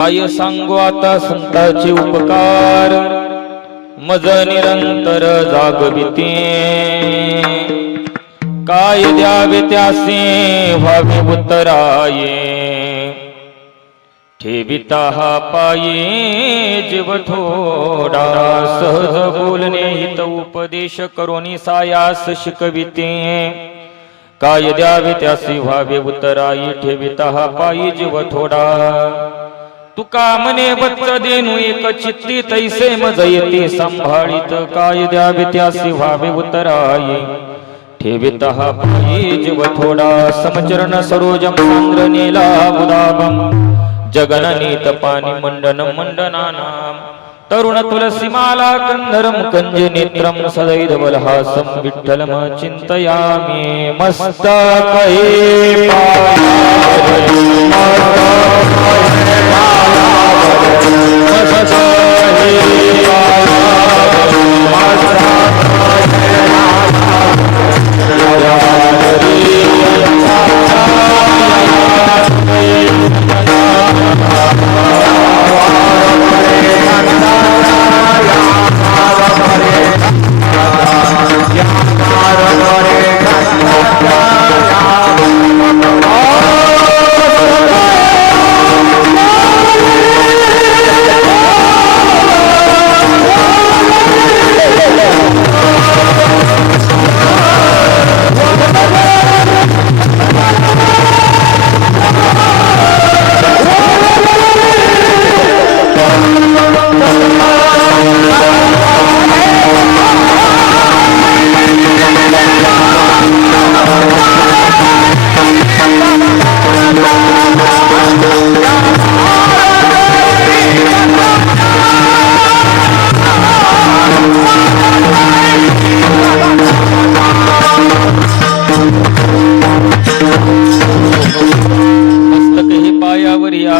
काय सांगू आता संतांचे उपकार, मज निरंतर जागविते. काय द्यावे त्यासे व्हावे उतराये, ठेविता हा पाये जीव थोडा. सहज बोलणे हित उपदेश करोनी सायास शिकविते. काय द्यावे त्यासे व्हावे उतराये, ठेविता हा पायी जीव थोडा. तुका म्हणे बच्च देनू एक चित्ती, तैसे मज येते संभाळीत. काय द्यावे त्यासे व्हावे उतराये, ठेवित हा पायी जीव थोडा. समचरण सरोजम सांद्र नीला बुदाभम, जगननीत पाणी मंडन मंडनानाम. तरुण तुलसी माला कंधरम कंज नेत्रम, सदैधवलहासम विठ्ठलम चिंतयामि. मस्तके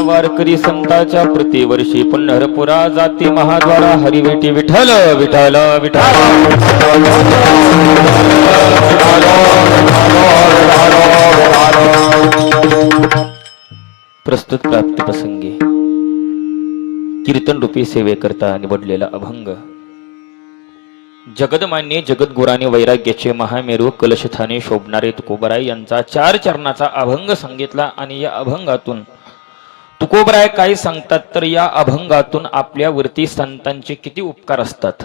वारकरी संतांच्या प्रतिवर्षी पंढरपुरा जाती महाद्वारा हरिवेटी विठ्ठल विठ्ठल विठ्ठल. प्रस्तुत प्राप्ती प्रसंगी कीर्तन रूपी सेवेकरता निवडलेला अभंग, जगदमान्य जगद्गुराने वैराग्याचे महामेरू कलशथाने शोभणारे तुकोबराय यांचा 4 चरणाचा अभंग सांगितला. आणि या अभंगातून तुकोबराय काय सांगतात, तर या अभंगातून आपल्यावरती संतांचे किती उपकार असतात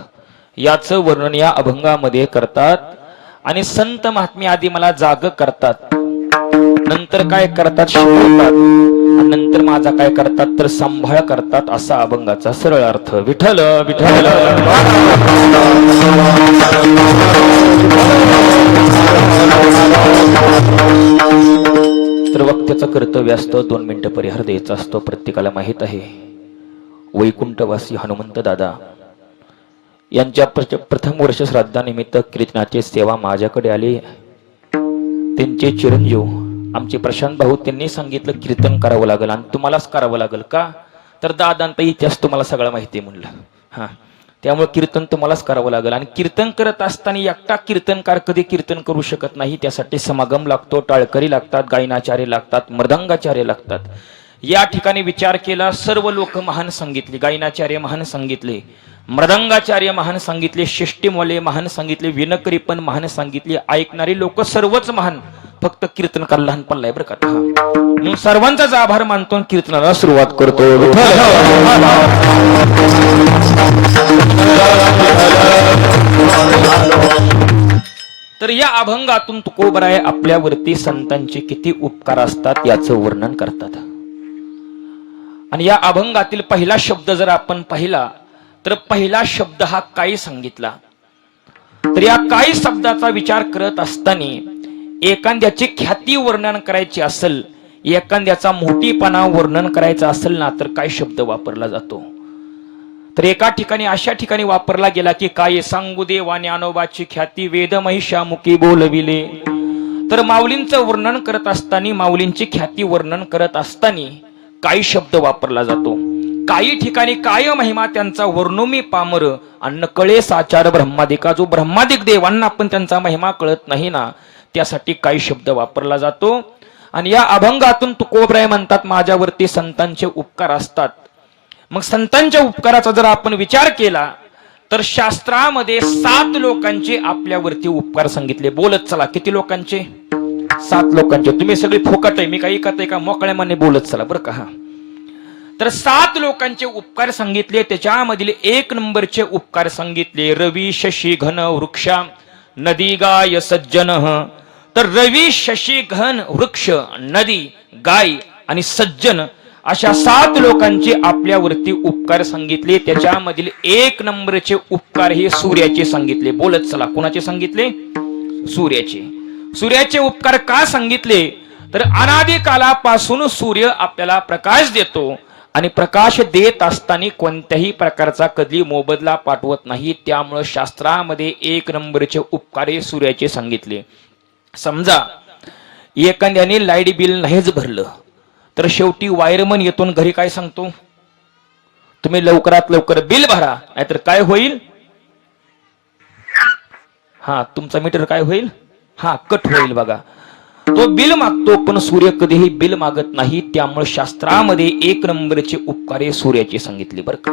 याचं वर्णन या अभंगामध्ये करतात. आणि संत महात्मे आधी मला जाग करतात, नंतर काय करतात शिकवतात, आणि नंतर माझा काय करतात तर सांभाळ करतात, असा अभंगाचा सरळ अर्थ. विठ्ठल विठ्ठल. तर वक्त्याचं कर्तव्य असतं 2 मिनिटं परिहार द्यायचा असतो. प्रत्येकाला माहित आहे वैकुंठवासी हनुमंत दादा यांच्या प्रथम वर्ष श्राद्धानिमित्त कीर्तनाची सेवा माझ्याकडे आली. त्यांचे चिरंजीव आमचे प्रशांत भाऊ त्यांनी सांगितलं कीर्तन करावं लागेल आणि तुम्हालाच करावं लागेल. का तर दादांचा इतिहास तुम्हाला सगळं माहिती आहे म्हणलं. हा, त्यामुळे कीर्तन तुम्हालाच करावं लागेल. आणि कीर्तन करत असताना एकटा कीर्तनकार कधी कीर्तन करू शकत नाही. त्यासाठी समागम लागतो, टाळकरी लागतात, गायनाचार्य लागतात, मृदंगाचार्य लागतात. या ठिकाणी विचार केला, सर्व लोक महान सांगितले, गायनाचार्य महान सांगितले, मृदंगाचार्य महान सांगितले, शिष्टीमवाले महान सांगितले, विनकरी पण महान सांगितले, ऐकणारी लोक सर्वच महान, फक्त कीर्तनकार लहान पडलाय बरं का. म्हणून सर्वांचाच आभार मानतो, कीर्तनाला सुरुवात करतो. तर या अभंगातून तुकोबराय आपल्यावरती संतांचे किती उपकार असतात याचं वर्णन करतात. आणि या अभंगातील पहिला शब्द जर आपण पाहिला तर पहिला शब्द हा काय सांगितला. तर या काय शब्दाचा विचार करत असताना एखाद्याची ख्याती वर्णन करायची असेल, एखाद्याचा मोठीपणा वर्णन करायचा असेल ना, तर काय शब्द वापरला जातो. तर एका ठिकाणी अशा ठिकाणी वापरला गेला की काय सांगू देवा ज्ञानोबाची ख्याती वेद महिषामुखी बोलविले. तर माऊलींचं वर्णन करत असताना, माऊलींची ख्याती वर्णन करत असताना काही शब्द वापरला जातो. काही ठिकाणी काय महिमा त्यांचा वर्णोमी पामर अन्न कळे साचार ब्रह्मादिका. जो ब्रह्मादिक देवांना पण त्यांचा महिमा कळत नाही ना, त्यासाठी काही शब्द वापरला जातो. आणि या अभंगातून तुकोबराय म्हणतात माझ्यावरती संतांचे उपकार असतात. मग संतांच्या उपकाराचा जर आपण विचार केला तर शास्त्रामध्ये 7 लोकांचे आपल्यावरती उपकार सांगितले. बोलत चला, किती लोकांचे? 7 लोकांचे. तुम्ही सगळी फुकट आहे, मी काही ऐकत आहे का? मोकळ्या मने बोलत चला बरं का. तर 7 लोकांचे उपकार सांगितले. त्याच्यामधील 1 नंबरचे उपकार सांगितले. रवी शशी घन वृक्ष नदी गाय सज्जन. तर रवी शशी घन वृक्ष नदी गाय आणि सज्जन अशा 7 लोकांचे आपल्यावरती उपकार सांगितले. त्याच्यामधील 1 नंबरचे उपकार हे सूर्याचे सांगितले. बोलत चला, कोणाचे सांगितले? सूर्याचे. सूर्याचे उपकार का सांगितले? तर अनादी कालापासून सूर्य आपल्याला प्रकाश देतो आणि प्रकाश देत असताना कोणत्याही प्रकारचा कधी मोबदला पाठवत नाही. त्यामुळे शास्त्रामध्ये 1 नंबरचे उपकार हे सूर्याचे सांगितले. समजा एखाद्याने लाईट बिल नाहीच भरलं तर शेवटी वायरमन येतो घरी काय सांगतो? तुम्ही लवकरात लवकर बिल भरा, नाहीतर काय होईल? हा, तुमचा मीटर काय होईल? हा, कट होईल. बघा, तो बिल मागतो पण सूर्य कधीही बिल मागत नाही. त्यामुळे शास्त्रामध्ये 1 नंबरचे उपकार हे सूर्याचे सांगितले बरं का.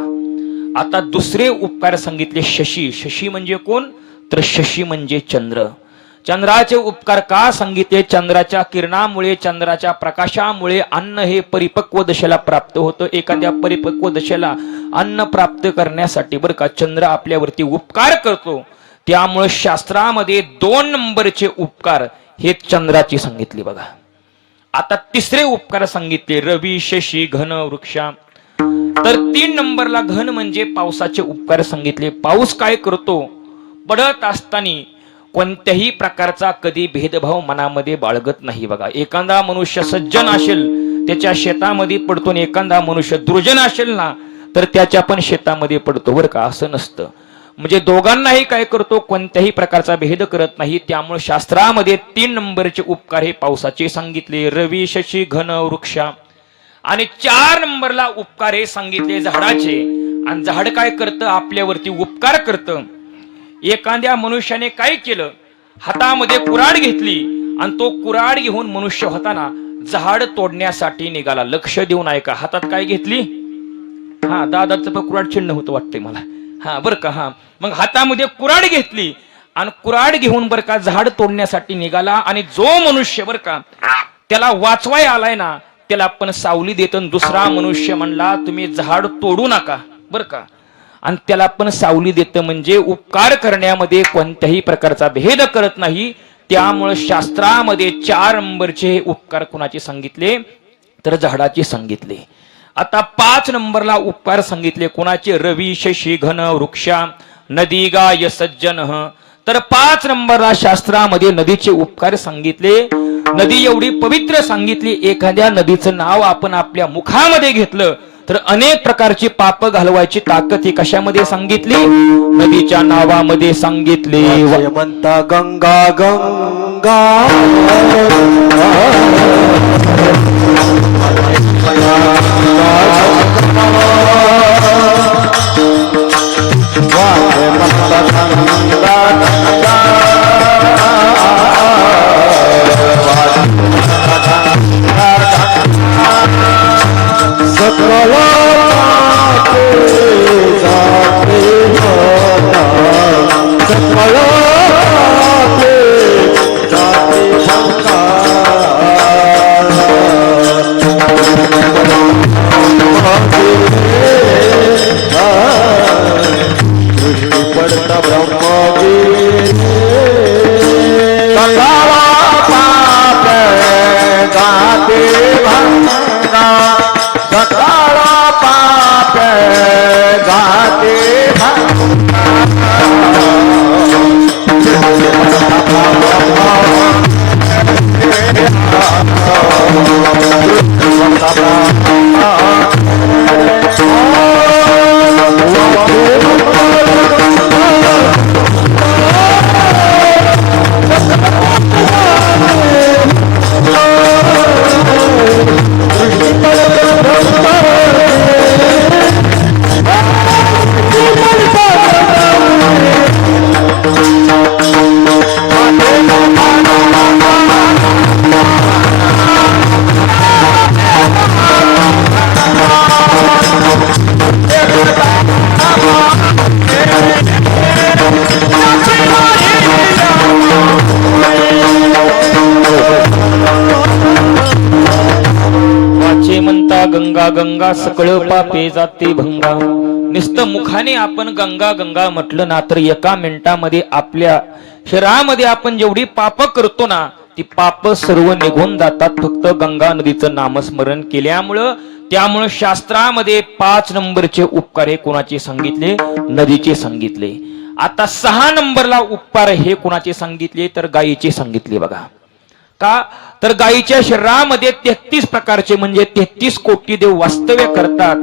आता दुसरे उपकार सांगितले शशी. शशी म्हणजे कोण? तर शशी म्हणजे चंद्र. चंद्राचे उपकार का सांगितले? चंद्राच्या किरणामुळे, चंद्राच्या प्रकाशामुळे अन्न हे परिपक्व दशेला प्राप्त होतं. एखाद्या परिपक्व दशेला अन्न प्राप्त करण्यासाठी बरं का चंद्र आपल्यावरती उपकार करतो. त्यामुळे शास्त्रामध्ये 2 नंबरचे उपकार हे चंद्राची सांगितले बघा. आता तिसरे उपकार सांगितले रवी शशी घन वृक्ष. तर 3 नंबरला घन म्हणजे पावसाचे उपकार सांगितले. पाऊस काय करतो? पडत असताना कोणत्याही प्रकारचा कधी भेदभाव मनामध्ये बाळगत नाही बघा. एखादा मनुष्य सज्जन असेल त्याच्या शेतामध्ये पडतो आणि एखादा मनुष्य दुर्जन असेल ना तर त्याच्या पण शेतामध्ये पडतो बरं का. असं नसतं. म्हणजे दोघांनाही काय करतो? कोणत्याही प्रकारचा भेद करत नाही. त्यामुळे शास्त्रामध्ये 3 नंबरचे उपकार हे पावसाचे सांगितले. रवी शशी घन वृक्ष. आणि 4 नंबरला उपकार हे सांगितले झाडाचे. आणि झाड काय करतं? आपल्यावरती उपकार करतं. एखाद्या मनुष्याने काय केलं? हातामध्ये कुऱ्हाड घेतली आणि तो कुऱ्हाड घेऊन मनुष्य होताना झाड तोडण्यासाठी निघाला. लक्ष देऊन ऐका, हातात काय घेतली? हा, दादाचं पण कुऱ्हाड चिन्ह होतं वाटतंय मला. हा बरं का. हा, मग हातामध्ये कुऱ्हाड घेतली आणि कुऱ्हाड घेऊन बरं का झाड तोडण्यासाठी निघाला. आणि जो मनुष्य बरं का त्याला वाचवाय आलाय ना त्याला पण सावली देत. दुसरा मनुष्य म्हणला तुम्ही झाड तोडू नका बरं का, आणि त्याला पण सावली देतं. म्हणजे उपकार करण्यामध्ये कोणत्याही प्रकारचा भेद करत नाही. त्यामुळे शास्त्रामध्ये 4 नंबरचे उपकार कुणाचे सांगितले? तर झाडाचे सांगितले. आता 5 नंबरला उपकार सांगितले कोणाचे? रवी शशी घन वृक्ष नदी गाय सज्जन. तर 5 नंबरला शास्त्रामध्ये नदीचे उपकार सांगितले. नदी एवढी पवित्र सांगितली. एखाद्या नदीचं नाव आपण आपल्या मुखामध्ये घेतलं तर अनेक प्रकारची पाप घालवायची ताकद ही कशामध्ये सांगितली? नदीच्या नावामध्ये सांगितली. म्हणता गंगा गंगा गंगा गंगा सकळ पापे जाते भंगा. नुसतं मुखाने आपण गंगा गंगा म्हटलं ना तर एका मिनिटामध्ये आपल्या शरीरामध्ये आपण जेवढी पाप करतो ना ती पाप सर्व निघून जातात फक्त गंगा नदीचं नामस्मरण केल्यामुळं. त्यामुळे शास्त्रामध्ये 5 नंबरचे उपकार हे कोणाचे सांगितले? नदीचे सांगितले. आता 6 नंबरला उपकार हे कोणाचे सांगितले? तर गायीचे सांगितले. बघा का तर गायीच्या शरीरामध्ये 33 प्रकारचे म्हणजे 33 कोटी देव वास्तव्य करतात.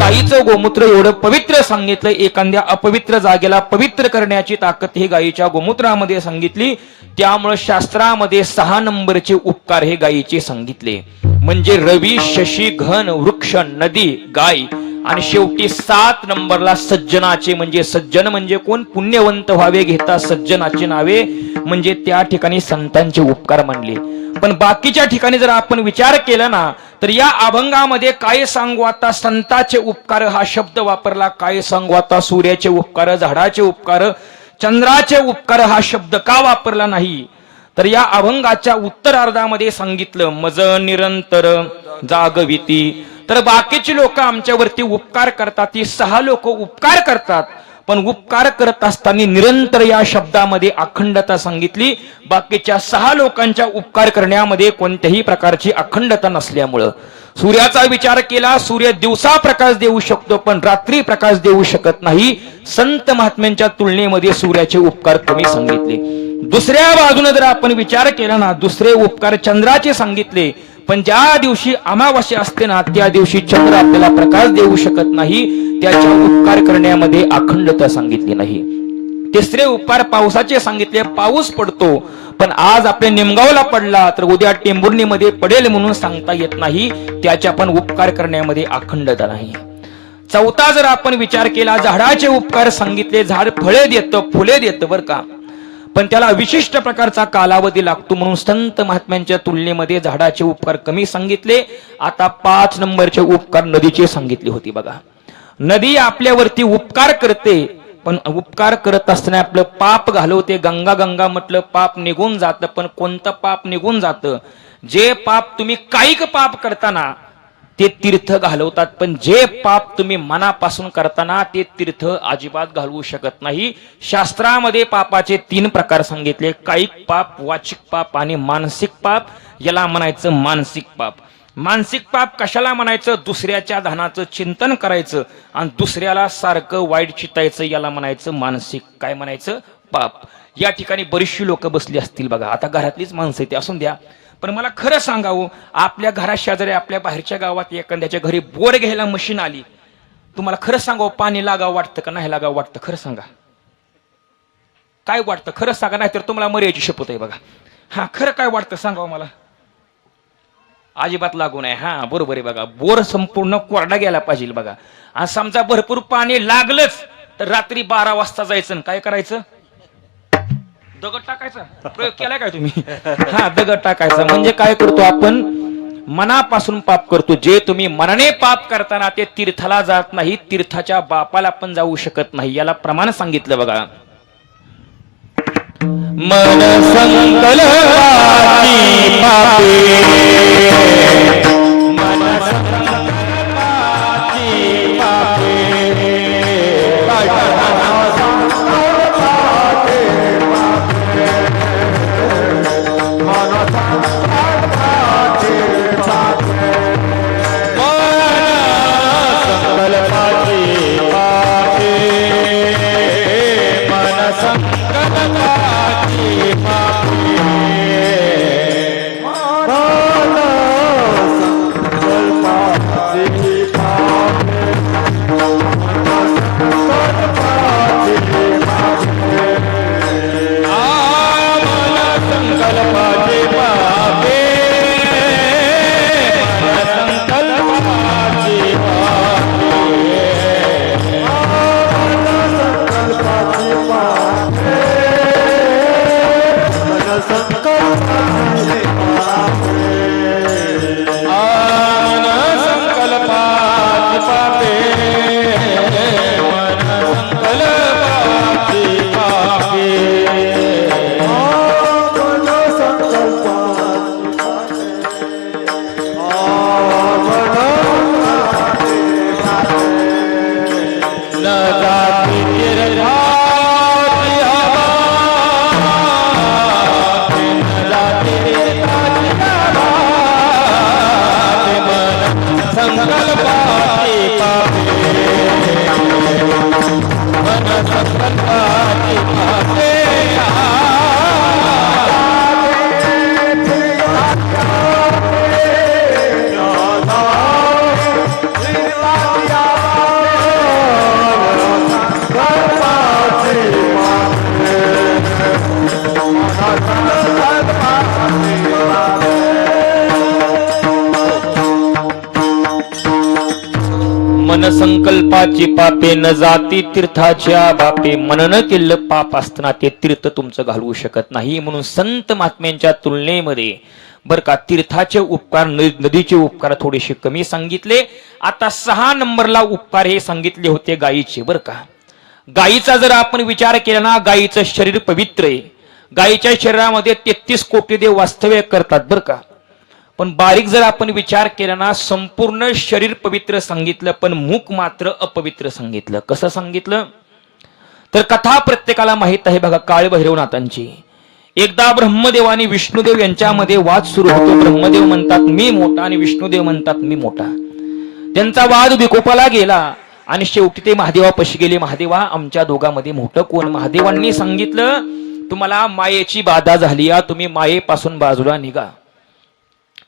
गायीचं गोमूत्र एवढं पवित्र सांगितलं. एखाद्या अपवित्र जागेला पवित्र करण्याची ताकद ही गायीच्या गोमूत्रामध्ये सांगितली. त्यामुळे शास्त्रामध्ये 6 नंबरचे उपकार हे गायीचे सांगितले. म्हणजे रवी, शशी, घन, वृक्ष, नदी, गाय आणि शेवटी 7 नंबरला सज्जनाचे. म्हणजे सज्जन म्हणजे कोण? पुण्यवंत व्हावे घेता सज्जनाची नावे. म्हणजे त्या ठिकाणी संतांचे उपकार मानले. पण बाकीच्या ठिकाणी जर आपण विचार केला ना तर या अभंगामध्ये काय सांगू आता? संतांचे उपकार हा शब्द वापरला. काय सांगू आता? सूर्याचे उपकार, झाडाचे उपकार, चंद्राचे उपकार हा शब्द का वापरला नाही? तर या अभंगाच्या उत्तरार्धामध्ये सांगितलं मज निरंतर जागविती. तर बाकीची लोक आमच्यावरती उपकार करतात. ती 6 लोक उपकार करतात पण उपकार करत असताना निरंतर या शब्दामध्ये अखंडता सांगितली. बाकीच्या 6 लोकांच्या उपकार करण्यामध्ये कोणत्याही प्रकारची अखंडता नसल्यामुळं सूर्याचा विचार केला. सूर्य दिवसा प्रकाश देऊ शकतो पण रात्री प्रकाश देऊ शकत नाही. संत महात्म्यांच्या तुलनेमध्ये सूर्याचे उपकार कमी सांगितले. दुसऱ्या बाजूने जर आपण विचार केला ना दुसरे उपकार चंद्राचे सांगितले. पण ज्या दिवशी अमावास्या असते ना त्या दिवशी चंद्र आपल्याला प्रकाश देऊ शकत नाही. त्याच्या उपकार करण्यामध्ये अखंडता सांगितली नाही. तिसरे उपकार पावसाचे सांगितले. पाऊस पडतो पण आज आपल्या निमगावला पडला तर उद्या टेंभुर्णीमध्ये पडेल म्हणून सांगता येत नाही. त्याच्या पण उपकार करण्यामध्ये अखंडता नाही. चौथा जर आपण विचार केला झाडाचे उपकार सांगितले. झाड फळे देतं, फुले देतं बरं का, पण त्याला विशिष्ट प्रकारचा कालावधी लागतो म्हणून संत महात्म्यांच्या तुलनेमध्ये झाडाचे उपकार कमी सांगितले. आता 5 नंबरचे उपकार नदीचे सांगितले होते. बघा नदी आपल्यावरती उपकार करते पण उपकार करत असताना आपलं पाप घालवते. गंगा गंगा म्हटलं पाप निघून जातं. पण कोणतं पाप निघून जातं? जे पाप तुम्ही कायिक पाप करताना ते तीर्थ घालवतात पण जे पाप तुम्ही मनापासून करताना ते तीर्थ अजिबात घालवू शकत नाही. शास्त्रामध्ये पापाचे 3 प्रकार सांगितले. कायिक पाप, वाचिक पाप आणि मानसिक पाप. याला म्हणायचं मानसिक पाप. मानसिक पाप कशाला म्हणायचं? दुसऱ्याच्या धनाचं चिंतन करायचं आणि दुसऱ्याला सारखं वाईट चितायचं याला म्हणायचं मानसिक. काय म्हणायचं? पाप. या ठिकाणी बरीचशी लोक बसली असतील बघा. आता घरातलीच माणसं ते असून द्या पण मला खरं सांगावं आपल्या घरा शेजारी आपल्या बाहेरच्या गावात एखाद्याच्या घरी बोर घ्यायला मशीन आली. तुम्हाला खरं सांगावं पाणी लागावं वाटतं का नाही लागावं वाटतं? खरं सांगा काय वाटतं? खरं सांगा नाहीतर तुम्हाला मर्याची शपथ आहे बघा. हा खरं काय वाटतं सांगावं मला? अजिबात लागू नये. हा बरोबर आहे बघा. बोर संपूर्ण कोरडा गेला पाहिजे बघा. आणि समजा भरपूर पाणी लागलंच तर रात्री 12 वाजता जायचं. काय करायचं? दगड टाकायचा. प्रयोग केलाय काय तुम्ही? हा दगड टाकायचा. म्हणजे काय करतो आपण? मनापासून पाप करतो. जे तुम्ही मनाने पाप करताना ते तीर्थाला जात नाही. तीर्थाच्या बापाला पण जाऊ शकत नाही. याला प्रमाण सांगितलं बघा. मन संकल्पाची पापे, मन संकल्पाची पापे, मन संकल्पाची पापे न जाती तीर्थाच्या बापे. मनन केलं पाप असताना ते तीर्थ तुमचं घालवू शकत नाही. म्हणून संत महात्म्यांच्या तुलनेमध्ये बर का तीर्थाचे उपकार नदीचे उपकार थोडेसे कमी सांगितले. आता 6 नंबरला उपकार हे सांगितले होते गायीचे. बर का गायीचा जर आपण विचार केला ना, गायीचं शरीर पवित्र आहे. गायीच्या शरीरामध्ये 33 कोटी देव वास्तव्य करतात. बर का पण बारीक जर आपण विचार केला ना, संपूर्ण शरीर पवित्र सांगितलं पण मुख मात्र अपवित्र सांगितलं. कसं सांगितलं तर कथा प्रत्येकाला माहित आहे बघा. काळ भैरवनाथांची एकदा ब्रह्मदेव आणि विष्णुदेव यांच्यामध्ये वाद सुरू होतो. ब्रह्मदेव म्हणतात मी मोठा आणि विष्णुदेव म्हणतात मी मोठा. त्यांचा वाद विकोपाला गेला आणि शेवटी ते महादेवापाशी गेले. महादेवा आमच्या दोघांमध्ये मोठं कोण? महादेवांनी सांगितलं तुम्हाला मायेची बाधा झाली या, तुम्ही मायेपासून बाजूला निघा.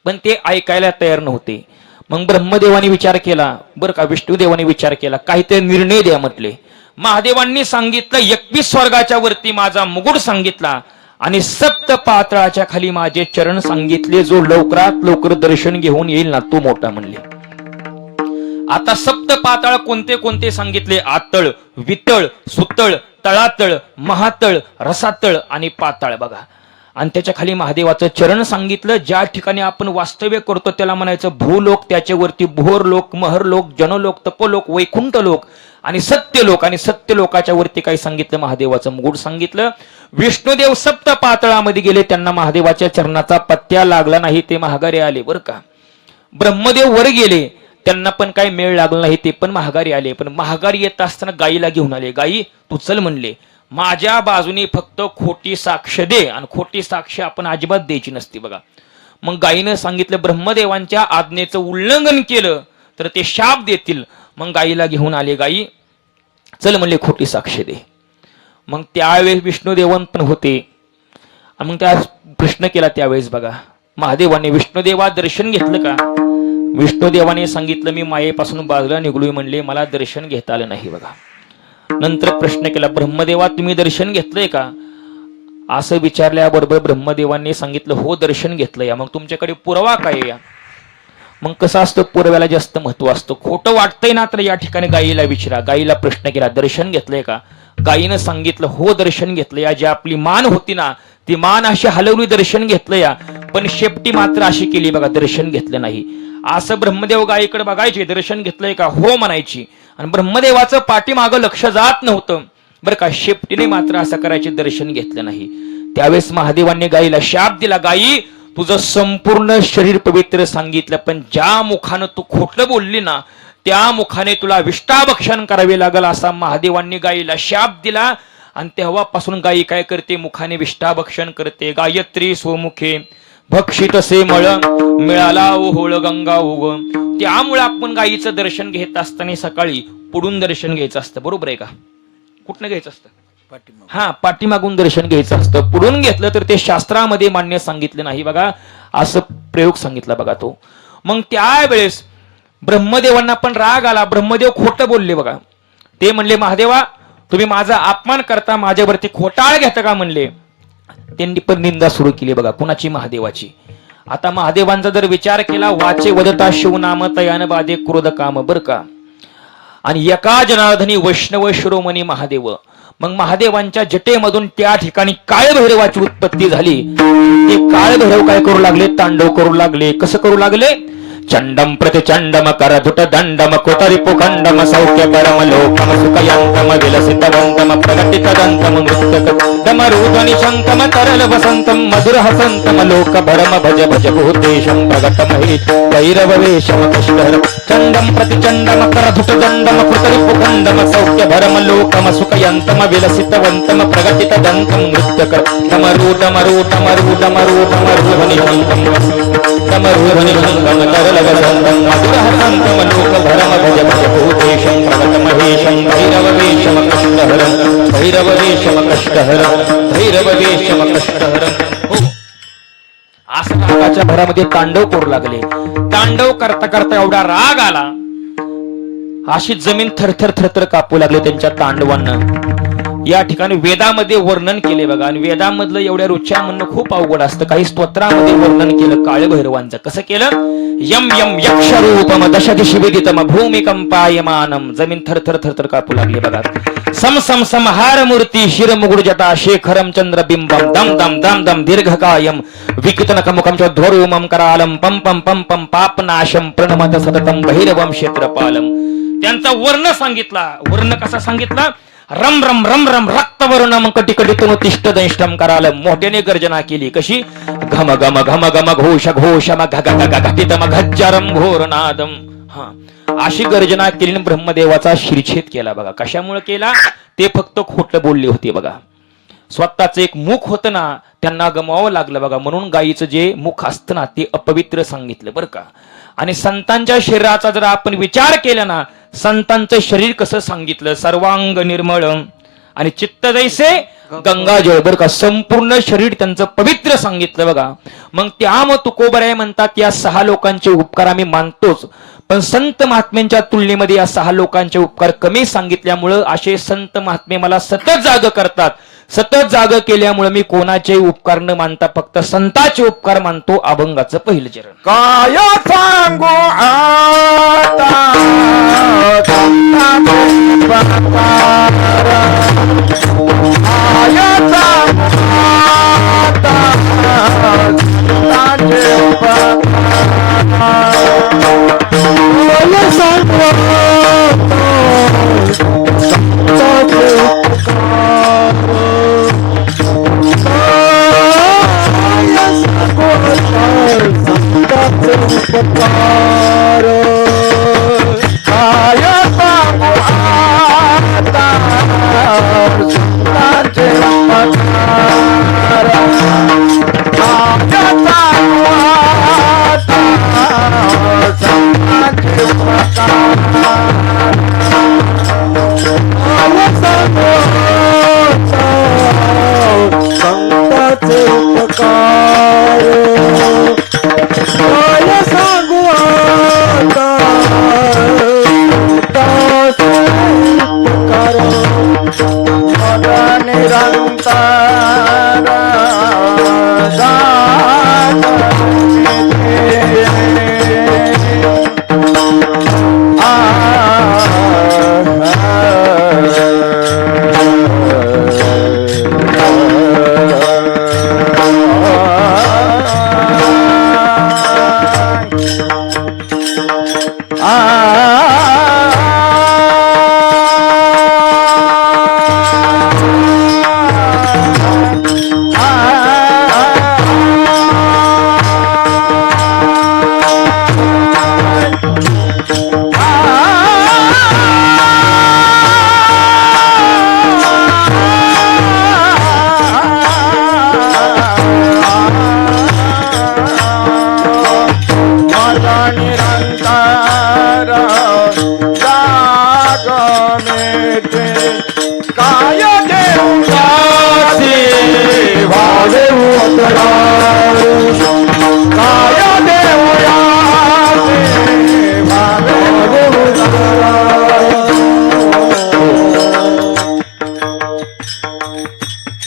पण ते ऐकायला तयार नव्हते. मग ब्रह्मदेवाने विचार केला. बरं का विष्णुदेवाने विचार केला काहीतरी निर्णय द्या म्हटले. महादेवांनी सांगितलं 21 स्वर्गाच्या वरती माझा मुकुट सांगितला आणि 7 पाताळाच्या खाली माझे चरण सांगितले. जो लवकरात लवकर दर्शन घेऊन येईल ना तो मोठा म्हणले. आता 7 पाताळ कोणते कोणते सांगितले? आतळ, वितळ, सुतळ, तळातळ, महातळ, रसातळ आणि पाताळ बघा. आणि त्याच्या खाली महादेवाचं चरण सांगितलं. ज्या ठिकाणी आपण वास्तव्य करतो त्याला म्हणायचं भूलोक, त्याच्यावरती भोरलोक, महरलोक, जनलोक, तपोलोक, वैकुंठ लोक आणि सत्यलोक. आणि सत्यलोकाच्या वरती काय सांगितलं? महादेवाचं मुकुट सांगितलं. विष्णुदेव 7 पातळामध्ये गेले. त्यांना महादेवाच्या चरणाचा पत्त्या लागला नाही. ते महागारी आले. बरं का ब्रह्मदेव वर गेले. त्यांना पण काही मेळ लागला नाही. ते पण महागारी आले. पण महागारी येत असताना गायीला घेऊन आले. गायी तू चल म्हणले. माझ्या बाजूने फक्त खोटी साक्ष दे. आणि खोटी साक्ष आपण अजिबात द्यायची नसती बघा. मग गायीनं सांगितलं ब्रह्मदेवांच्या आज्ञेचं उल्लंघन केलं तर ते शाप देतील. मग गायीला घेऊन आले. गायी चल म्हणले खोटी साक्ष दे. मग त्यावेळेस विष्णुदेवन पण होते. मग त्या प्रश्न केला त्यावेळेस बघा महादेवाने विष्णुदेवा दर्शन घेतलं का? विष्णुदेवाने सांगितलं मी मायेपासून बाजूला निघलोय म्हणले. मला दर्शन घेता आलं नाही बघा. नंतर प्रश्न केला ब्रह्मदेवा तुम्ही दर्शन घेतलंय का? असं विचारल्याबरोबर ब्रह्मदेवांनी सांगितलं हो दर्शन घेतलं या. मग तुमच्याकडे पुरावा काय या? मग कसं असतं पुराव्याला जास्त महत्व असतं. खोटं वाटतंय ना तर या ठिकाणी गायीला विचारा. गायीला प्रश्न केला दर्शन घेतलंय का? गायीनं सांगितलं हो दर्शन घेतलं या. जी आपली मान होती ना ती मान अशी हलवली दर्शन घेतलं या. पण शेपटी मात्र अशी केली बघा दर्शन घेतलं नाही. असं ब्रह्मदेव गायीकडे बघायचे दर्शन घेतलंय का? हो म्हणायची. आणि ब्रह्मदेवाचं पाठीमागं लक्ष जात नव्हतं बरं का. शेपटीने मात्र असं करायचे दर्शन घेतलं नाही. त्यावेळेस महादेवांनी गायीला शाप दिला. गायी तुझं संपूर्ण शरीर पवित्र सांगितलं पण ज्या मुखानं तू खोटं बोलली ना त्या मुखाने तुला विष्टाभक्षण करावे लागल असा महादेवांनी गायीला शाप दिला. आणि तेव्हापासून गायी काय करते? मुखाने विष्टाभक्षण करते. गायत्री स्वमुखे भक्षितसे मळ मिळाला ओहोळ गंगा उग. त्यामुळे आपण गायीचं दर्शन घेत असताना सकाळी पुढून दर्शन घ्यायचं असतं. बरोबर आहे का? कुठनं घ्यायचं असतं? हा पाठीमागून दर्शन घ्यायचं असतं. पुढून घेतलं तर ते शास्त्रामध्ये मान्य सांगितलं नाही बघा. असं प्रयोग सांगितला बघा तो. मग त्यावेळेस ब्रह्मदेवांना पण राग आला. ब्रह्मदेव खोटं बोलले बघा. ते म्हणले महादेवा तुम्ही माझा अपमान करता माझ्यावरती खोटाळ घेता का म्हणले. त्यांनी पण निंदा सुरू केली बघा. कुणाची? महादेवाची. आता महादेवांचा जर विचार केला वाचे वदता शिवनाम तयान बाधे क्रोध काम. बर का आणि एका जनार्दनी वैष्णव शिरोमणी महादेव. मग महादेवांच्या जटेमधून त्या ठिकाणी काळभैरवाची उत्पत्ती झाली. ते काळभैरव काय करू लागले? तांडव करू लागले. कसं करू लागले? चंडम प्रतिचंडम करधुट दंडम कुतरिपुखंडम सौख्य परम लोकम सुखयंतम विलसितवंतम प्रगटित दंतम नृत्यकम रुध्वनि शंकम तरल वसंतम मधुर हसंतम लोक भरम भज भज भूतेशम प्रगटमहि भैरववेशम कृष्णहर. चंडम प्रतिचंडम करधुट दंडम कुतरिपुखंडम सौख्य भरम लोकम सुखयंतम विलसितवंतम प्रगटित दंतम नृत्यकम रूढम रुध्वनि शंकम रुध्वनि शंकम तरल वसंतम मधुर हसंतम लोक भरम भज भज भूतेशम प्रगटमहेशम भैरववेशम कृष्णहरम भैरववेशम कृष्णहरम भैरववेशम कृष्णहरम. हो असं रागाच्या भरामध्ये तांडव करू लागले. तांडव करता करता एवढा राग आला अशी जमीन थरथर थरथर कापू लागले त्यांच्या तांडवांना. या ठिकाणी वेदामध्ये वर्णन केले बघा. आणि वेदामधलं एवढ्या रुच्या म्हणणं खूप अवघड असतं. काही स्तोत्रामध्ये वर्णन केलं काळ भैरवांचं. कसं केलं? यम यम यक्षरूपम दशदिशि विदितम भूमिकंपायमानम. जमीन थरथर थरथर कापू लागली बघा. सम सम समहार मूर्ती शिर मुगुड जटा शेखरम चंद्रबिंबम दम दम दम दम दीर्घकायम विकितनकमुखम ध्वरूमम करालम पम पम पम पम पापनाशम प्रणमत सततम भैरवम क्षेत्रपालम. त्यांचा वर्ण सांगितला. वर्ण कसा सांगितला? रम रम रम रम रक्तवर्णम कटिकटितुन तिष्ठ दंष्टम करालम. मोठ्याने गर्जना केली. कशी? घम घम घम घम घोष घोषम घ घ घ घटितम घज्जरम घोरनादम. हा, अशी गर्जना केली. ब्रह्मदेवाचा शिरछेद केला बघा. कशामुळे केला? ते फक्त खोटं बोलले होते बघा. स्वतःच एक मुख होतं ना, त्यांना गमवावं लागलं बघा. म्हणून गायीचं जे मुख असतं ना, ते अपवित्र सांगितलं बरं का. आणि संतांच्या शरीराचा जर आपण विचार केला ना, संतांचं शरीर कसं सांगितलं? सर्वांग निर्मळ आणि चित्त जैसे गंगाजळ बरं का. संपूर्ण शरीर त्यांचं पवित्र सांगितलं बघा. मग त्या तुकोबराय म्हणतात या 6 लोकांचे उपकार आम्ही मानतोच, पण संत महात्म्यांच्या तुलनेमध्ये या 6 लोकांचे उपकार कमी सांगितल्यामुळं असे संत महात्मे मला सतत जाग करतात. सतत जाग केल्यामुळे मी कोणाचे उपकार न मानता फक्त संतांचे उपकार मानतो. अभंगाचं पहिलं चरण. काय सांगू आता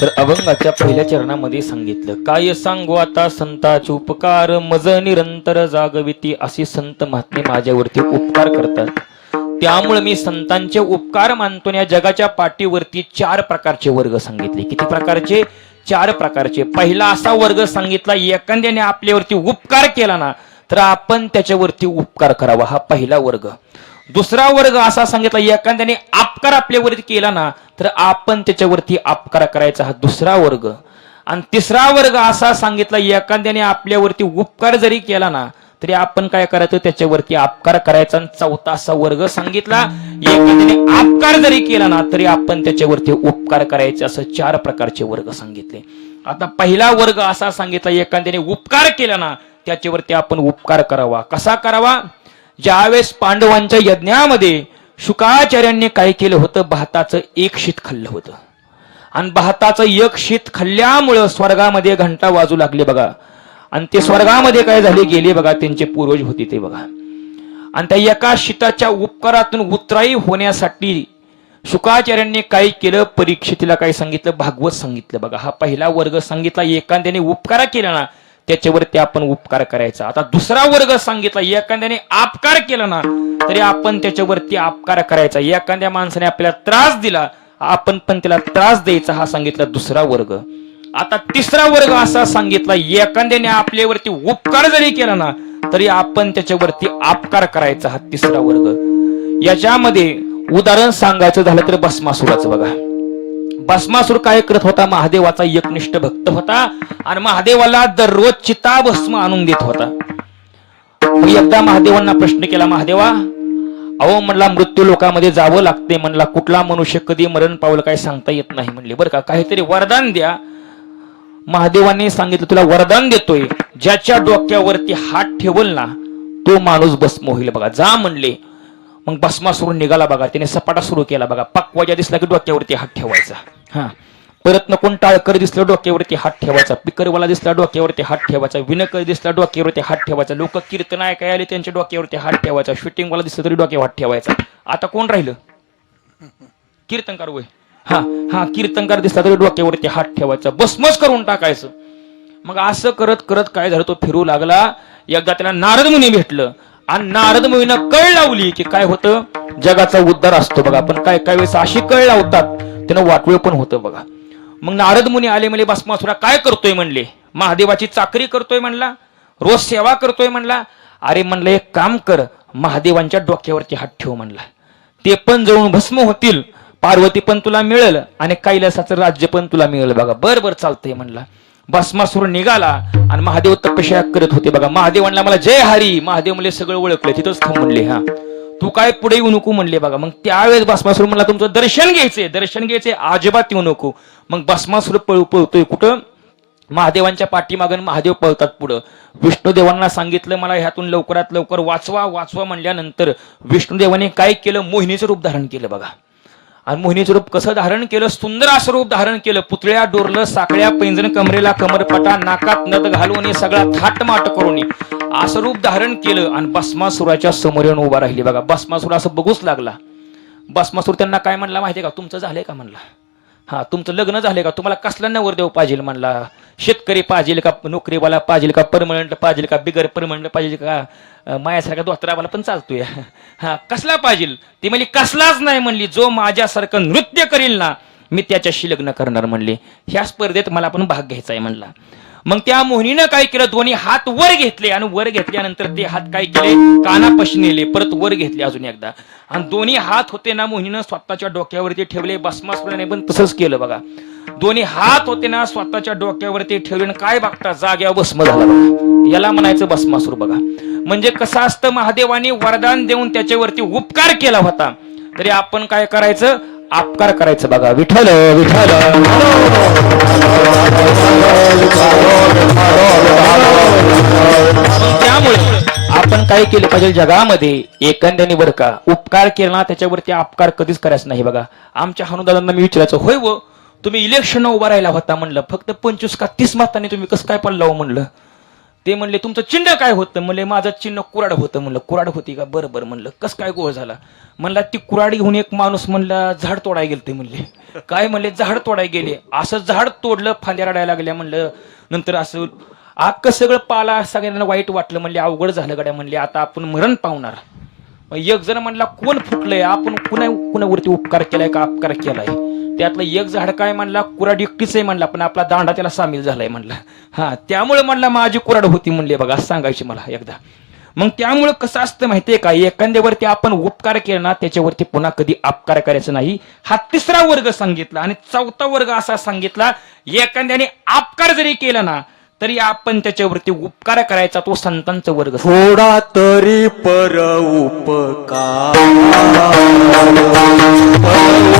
तर अभंगाच्या पहिल्या चरणामध्ये सांगितलं, काय सांगू आता संताचे उपकार, मज निरंतर जागविती. असे संत महात्मे माझ्यावरती उपकार करतात, त्यामुळे मी संतांचे उपकार मानतो. या जगाच्या पाठीवरती 4 प्रकारचे वर्ग सांगितले. किती प्रकारचे? 4 प्रकारचे. पहिला असा वर्ग सांगितला, एखाद्याने आपल्यावरती उपकार केला ना, तर आपण त्याच्यावरती उपकार करावा, हा पहिला वर्ग. दुसरा वर्ग असा सांगितला, एखाद्याने अपकार आपल्यावरती केला ना, तर आपण त्याच्यावरती अपकार करायचा, हा दुसरा वर्ग. आणि तिसरा वर्ग असा सांगितला, एखाद्याने आपल्यावरती उपकार जरी केला ना, तरी आपण काय करायचं, त्याच्यावरती अपकार करायचा. आणि चौथा असा वर्ग सांगितला, एखाद्याने अपकार जरी केला ना, तरी आपण त्याच्यावरती उपकार करायचे. असं 4 प्रकारचे वर्ग सांगितले. आता पहिला वर्ग असा सांगितला, एखाद्याने उपकार केला ना, त्याच्यावरती आपण उपकार करावा. कसा करावा? ज्यावेळेस पांडवांच्या यज्ञामध्ये शुकाचार्यांनी काय केलं होतं, भाताचं 1 शीत खाल्लं होतं. आणि भाताचं 1 शीत खाल्ल्यामुळं स्वर्गामध्ये घंटा वाजू लागले बघा. आणि ते स्वर्गामध्ये काय झाले, गेले बघा, त्यांचे पूर्वज होते ते बघा. आणि त्या एका शीताच्या उपकारातून उतराई होण्यासाठी शुकाचार्यांनी काय केलं, परीक्षितीला काय सांगितलं, भागवत सांगितलं बघा. हा पहिला वर्ग सांगितला, एखाद्याने उपकार केला ना त्याच्यावरती आपण उपकार करायचा. आता दुसरा वर्ग सांगितला, एखाद्याने अपकार केला ना तरी आपण त्याच्यावरती अपकार करायचा. एखाद्या माणसाने आपल्याला त्रास दिला आपण पण त्याला त्रास द्यायचा, हा सांगितला दुसरा वर्ग. आता तिसरा वर्ग असा सांगितला, एखाद्याने आपल्यावरती उपकार जरी केला ना तरी आपण त्याच्यावरती अपकार करायचा, हा तिसरा वर्ग. याच्यामध्ये उदाहरण सांगायचं झालं तर भस्मासुराचं बघा. भस्मासुर काय करत होता, महादेवाचा एकनिष्ठ भक्त होता आणि महादेवाला दररोज चिता भस्म आणून देत होता. एकदा महादेवांना प्रश्न केला, महादेवा अहो म्हणला मृत्यू लोकांमध्ये जावं लागते म्हणला, कुठला मनुष्य कधी मरण पावलं काय सांगता येत नाही म्हणले, बरं का काहीतरी वरदान द्या. महादेवांनी सांगितलं तुला वरदान देतोय, ज्याच्या डोक्यावरती हात ठेवल ना तो माणूस भस्म होईल बघा, जा म्हणले. मग भस्मासुर निघाला बघा, त्याने सपाटा सुरू केला बघा. पक्वाजा दिसला की डोक्यावरती हात ठेवायचा, हा परत नको टाळकर दिसलं डोक्यावरती हात ठेवायचा, पिकरवाला दिसला डोक्यावरती हात ठेवायचा, विनकर दिसला डोक्यावरती हात ठेवायचा, लोक कीर्तन ऐकाय आले त्यांच्या डोक्यावरती हात ठेवायचा, शूटिंगवाला दिसलं तरी डोक्यावर हात ठेवायचा. आता कोण राहिलं, कीर्तनकार होय, हा हा कीर्तनकार दिसला तरी डोक्यावरती हात ठेवायचा, भस्मच करून टाकायचं. मग असं करत करत काय झालं, तो फिरू लागला. एकदा त्याला नारद मुनी भेटलं आणि नारद मुनीनं कळ लावली की काय होतं, जगाचा उद्धार असतो बघा. पण काय काय वेळेस अशी कळ लावतात त्यानं वाटवेळ पण होतं बघा. मग नारद मुनी आले, म्हणले भस्मासुरा काय करतोय म्हणले, महादेवाची चाकरी करतोय म्हणला, रोज सेवा करतोय म्हणला. अरे म्हणलं एक काम कर, महादेवांच्या डोक्यावरती हात ठेव म्हणला, ते पण जळून भस्म होतील, पार्वती पण तुला मिळेल आणि कैलासाचं राज्य पण तुला मिळेल बघा. बर बर चालतंय म्हणला. भस्मासुर निघाला आणि महादेव तपश्चर्या करत होते बघा. महादेवांना मला जय हरी, महादेव म्हणले सगळं ओळखलं, तिथंच थांब म्हणले, हा तू काय पुढे येऊ नको म्हणले बघा. मग त्यावेळेस भस्मासुर म्हणला तुमचं दर्शन घ्यायचे, अजिबात येऊ नको. मग भस्मासुर पळतोय कुठं, महादेवांच्या पाठीमागून महादेव पळतात पुढं. विष्णुदेवांना सांगितलं मला ह्यातून लवकरात लवकर वाचवा म्हणल्यानंतर विष्णुदेवाने काय केलं, मोहिनीचं रूप धारण केलं बघा. आणि मोहिनीचं रूप कसं धारण केलं, सुंदर असं रूप धारण केलं. पुतळ्या डोरलं, साकळ्या पैंजण, कमरेला कमरपटा, नाकात नद घालून सगळा थाटमाट करून असं रूप धारण केलं आणि भस्मासुराच्या समोर येऊन उभा राहिली बघा. भस्मासुर असं बघूच लागला. भस्मासुर त्यांना काय म्हणला माहितीये का, तुमचं झालंय का म्हणला, हा तुमचं लग्न झालंय का, तुम्हाला कसला नवरदेव पाहिजे म्हणला, शेतकरी पाहिजे का, नोकरीवाला पाहिजे का, परमनंट पाहिजे का, बिगर परमनंट पाहिजे का, मायासारखा दोस्तरावाला पण चालतोय, हा कसला पाहिजे. ती म्हणली कसलाच नाही म्हणली, जो माझ्यासारखं नृत्य करील ना मी त्याच्याशी लग्न करणार म्हणले. ह्या स्पर्धेत मला पण भाग घ्यायचा आहे म्हणला. मग त्या मोहिनीनं काय केलं, दोन्ही हात वर घेतले आणि वर घेतल्यानंतर ते हात काय केले, कानापाशी नेले, परत वर घेतले अजून एकदा आणि दोन्ही हात होते ना मोहिनीनं स्वतःच्या डोक्यावरती ठेवले. भस्मासुराने पण तसंच केलं बघा. दोन्ही हात होते ना स्वतःच्या डोक्यावरती ठेवले, काय बघता जाग्यावर भस्म झाला बघा. याला म्हणायचं भस्मासुर बघा. म्हणजे कसं असतं, महादेवाने वरदान देऊन त्याच्यावरती उपकार केला होता तरी आपण काय करायचं, अपकार करायचं बघा. विठ्ठल विठ्ठल त्यामुळे आपण काय केलं पाहिजे, जगामध्ये एखाद्याने बरं का उपकार केला त्याच्यावरती अपकार कधीच करायचं नाही बघा. आमच्या हनुदादांना मी विचारायचं, होय व तुम्ही इलेक्शन उभा राहिला होता म्हणलं, फक्त 25 का 30 मतांनी तुम्ही कसं काय पडला म्हणलं. ते म्हणले तुमचं चिन्ह काय होतं म्हणले, माझं चिन्ह कुराड होतं म्हणलं. कुराड होती का, बरं बरं म्हणलं. कसं काय गोळ झाला म्हणला, ती कुराड घेऊन एक माणूस म्हणला झाड तोडाय गेलते म्हणले. काय म्हणले, झाड तोडाय गेले, असं झाड तोडलं, फांद्या रडायला लागल्या म्हणलं. नंतर असं अख्खं सगळं पाला, सगळ्यांना वाईट वाटलं म्हणले, अवघड झालं गड्या म्हणले, आता आपण मरण पावणार. एक जण म्हणला कोण फुटलंय, आपण कुणावरती उपकार केलाय का अपकार केलाय. त्यातलं एक झाड काय म्हणला, कुराड एकटीच आहे म्हणला, पण आपला दांडा त्याला सामील झालाय म्हणला. हा त्यामुळे म्हणला माझी कुराड होती म्हणले बघा, सांगायची मला एकदा. मग त्यामुळे कसं असतं माहितीये का, एखाद्यावरती आपण उपकार केला ना त्याच्यावरती पुन्हा कधी अपकार करायचं नाही. हा तिसरा वर्ग सांगितला. आणि चौथा वर्ग असा सांगितला, एखाद्याने अपकार जरी केला ना तरी आपण त्याच्यावरती उपकार करायचा, तो संतांचा वर्ग. थोडा तरी पर उपकार पर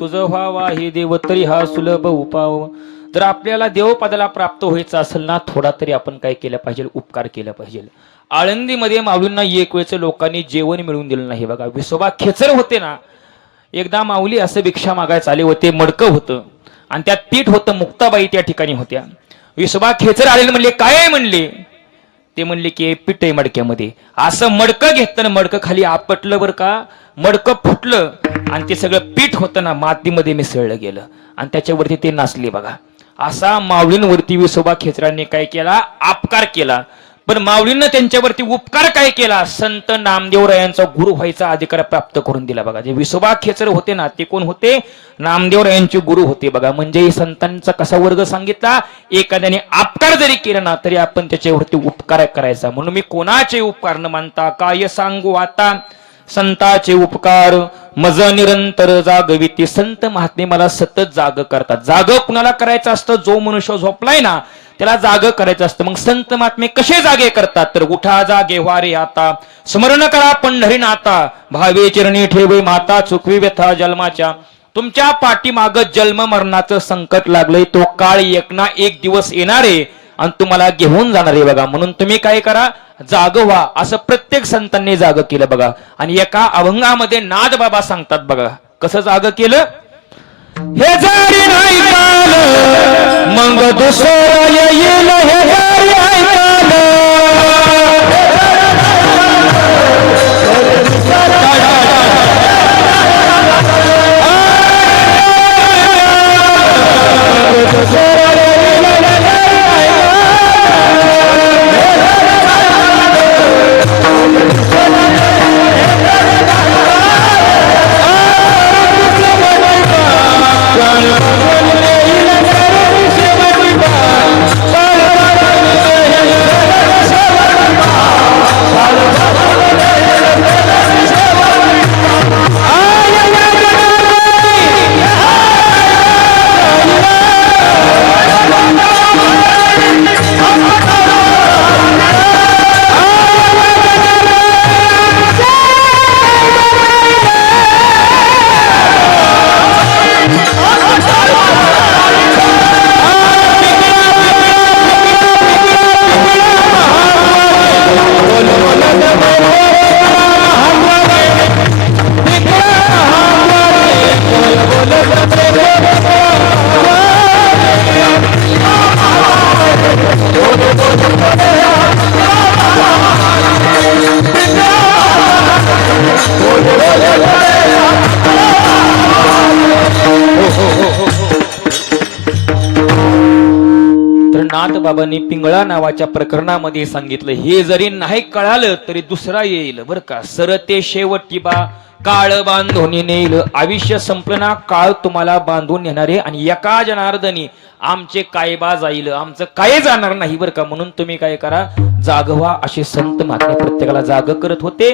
तुझं व्हावा हे देव तरी हा सुलभ उपाव. जर आपल्याला देवपदाला प्राप्त व्हायचं असेल ना, थोडा तरी आपण काय केलं पाहिजे, उपकार केला पाहिजे. आळंदीमध्ये माऊलींना एक वेळचं लोकांनी जेवण मिळवून दिलं नाही बघा. विसोबा खेचर होते ना, एकदा माऊली असं भिक्षा मागायला आले होते. मडकं होतं आणि त्यात पीठ होतं. मुक्ताबाई त्या ठिकाणी होत्या. विसोबा खेचर आलेले म्हणले, काय म्हणले? ते म्हणले की पीठ आहे मडक्यामध्ये. असं मडकं घेतलं, मडकं खाली आपटलं बरं का, मडकं फुटलं आणि ते सगळं पीठ होतं ना मातीमध्ये मिसळलं गेलं आणि त्याच्यावरती ते नाचले बघा. असा माऊलींवरती विसोबा खेचरांनी काय केला, अपकार केला. पण माऊलींना त्यांच्यावरती उपकार काय केला, संत नामदेवरायांचा गुरु व्हायचा अधिकार प्राप्त करून दिला बघा. जे विसोबा खेचर होते ना, ते कोण होते, नामदेवरायांचे गुरु होते बघा. म्हणजे संतांचा कसा वर्ग सांगितला, एखाद्याने अपकार जरी केला ना तरी आपण त्याच्यावरती उपकार करायचा. म्हणून मी कोणाचे उपकार न मानता काय सांगू आता, संताचे उपकार मज निरंतर जागविती. संत महात्मे मला सतत जाग करतात. जाग कुणाला करायचं असतं, जो मनुष्य झोपलाय ना त्याला जाग करायचं असतं. मग संत महात्मे कसे जागे करतात, तर उठा जागे वारे आता, स्मरण करा पंढरीनाथा, भावे चिरणी ठेवे माता, चुकवी व्यथा जन्माच्या. तुमच्या पाठीमाग जन्म मरणाचं संकट लागलंय, तो काळ एक ना एक दिवस येणारे आणि तुम्हाला घेऊन जाणार आहे बघा. म्हणून तुम्ही काय करा, जाग व्हा. असं प्रत्येक संतांनी जाग केलं बघा. आणि एका अभंगामध्ये नाद बाबा सांगतात बघा, कसं जाग केलं. हे जरी नाही काल मग दुसरं येईल, हे जरी ऐकाल बाबांनी पिंगळा नावाच्या प्रकरणामध्ये सांगितलं, हे जरी नाही कळालं तरी दुसरा येईल बर का. सरते शेवटी बा काळ बांधून नेईल. आयुष्य संपलं ना, काळ तुम्हाला बांधून नेणारे आणि एका जनार्दनी आमचे काय बा जाईल, आमचं काय जाणार नाही बर का. म्हणून तुम्ही काय करा, जागवा. असे संत महात्मे प्रत्येकाला जाग करत होते.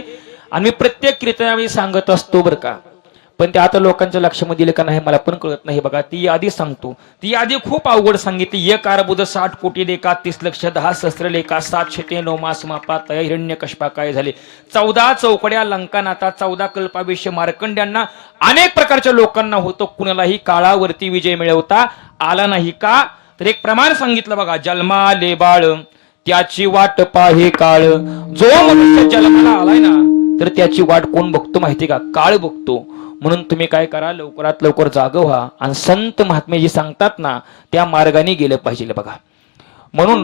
आणि मी प्रत्येक कीर्तनावेळी सांगत असतो बर का. पण ते आता लोकांच्या लक्षामध्ये दिलं का नाही मला पण कळत नाही बघा. ती यादी सांगतो, ती यादी खूप अवघड सांगितली. 1 अर्बुद 60 कोटी लेखा 30 लक्ष 10 सहस्र लेखा 7 शेते 9 मास मापा तया हिरण्य कशपा काय झाले 14 चौकड्या लंकानाथा 14 कल्पाविष्य मार्कंड्यांना अनेक प्रकारच्या लोकांना होतो. कुणालाही काळावरती विजय मिळवता आला नाही का. तर एक प्रमाण सांगितलं बघा, जन्माले बाळ त्याची वाट पाहे काळ. जो मनुष्य जन्माला आलाय ना तर त्याची वाट कोण बघतो माहिती का, काळ बघतो. म्हणून तुम्ही काय करा, लवकरात लवकर जाग व्हा आणि संत महात्मे जे सांगतात ना त्या मार्गाने गेलं पाहिजे बघा. म्हणून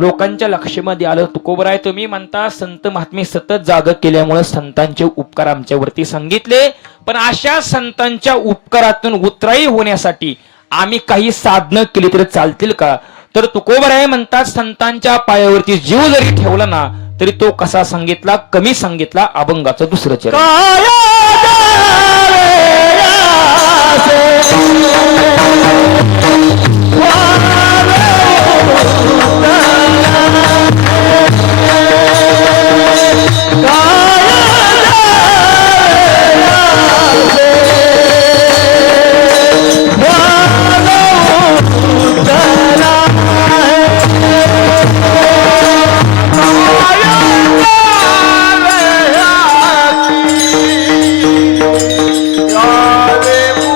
लोकांच्या लक्षामध्ये आलं, तुकोबराय तुम्ही म्हणता संत महात्मे सतत जाग केल्यामुळे संतांचे उपकार आमच्यावरती सांगितले. पण अशा संतांच्या उपकारातून उतराई होण्यासाठी आम्ही काही साधनं केली तर चालतील का. तर तुकोबराय म्हणतात, संतांच्या पायावरती जीव जरी ठेवला ना तरी तो कसा सांगितला, कमी सांगितला. अभंगाचं दुसरं चरण. Hallelujah.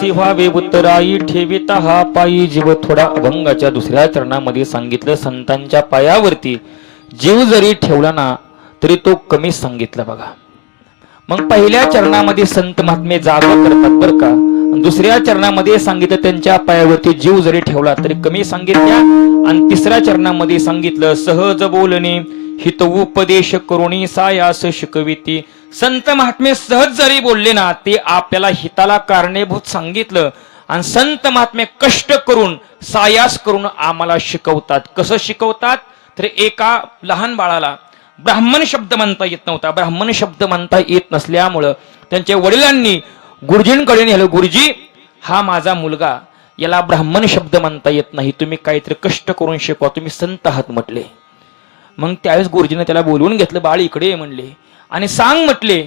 कसे व्हावे उत्तराई ठेविता हा पायी जीव थोडा. अभंगाच्या दुसऱ्या चरणामध्ये सांगितलं संतांच्या पायावरती जीव जरी ठेवला ना तरी तो कमी सांगितला बघा. मग पहिल्या चरणामध्ये संत महात्मे जागं करतात बरं का. दुसऱ्या चरणामध्ये सांगितलं त्यांच्या पायावरती जीव जरी ठेवला तरी कमी सांगितल्या. आणि तिसऱ्या चरणामध्ये सांगितलं सहज बोलणे हित उपदेश करुणी सायास शिकविती. संत महात्मे सहज जरी बोलले ना ते आपल्याला हिताला कारणीभूत सांगितलं. आणि संत महात्मे कष्ट करून सायास करून आम्हाला शिकवतात. कसं शिकवतात तर एका लहान बाळाला ब्राह्मण शब्द म्हणता येत नव्हता. ब्राह्मण शब्द म्हणता येत नसल्यामुळं त्यांच्या वडिलांनी गुरुजींकडे नेलं. गुरुजी हा माझा मुलगा याला ब्राह्मण शब्द म्हणता येत नाही, तुम्ही काहीतरी कष्ट करून शिकवा, तुम्ही संत आहात म्हटले. मग त्यावेळेस गुरुजीने त्याला बोलवून घेतलं. बाळ इकडे ये म्हणले आणि सांग म्हटले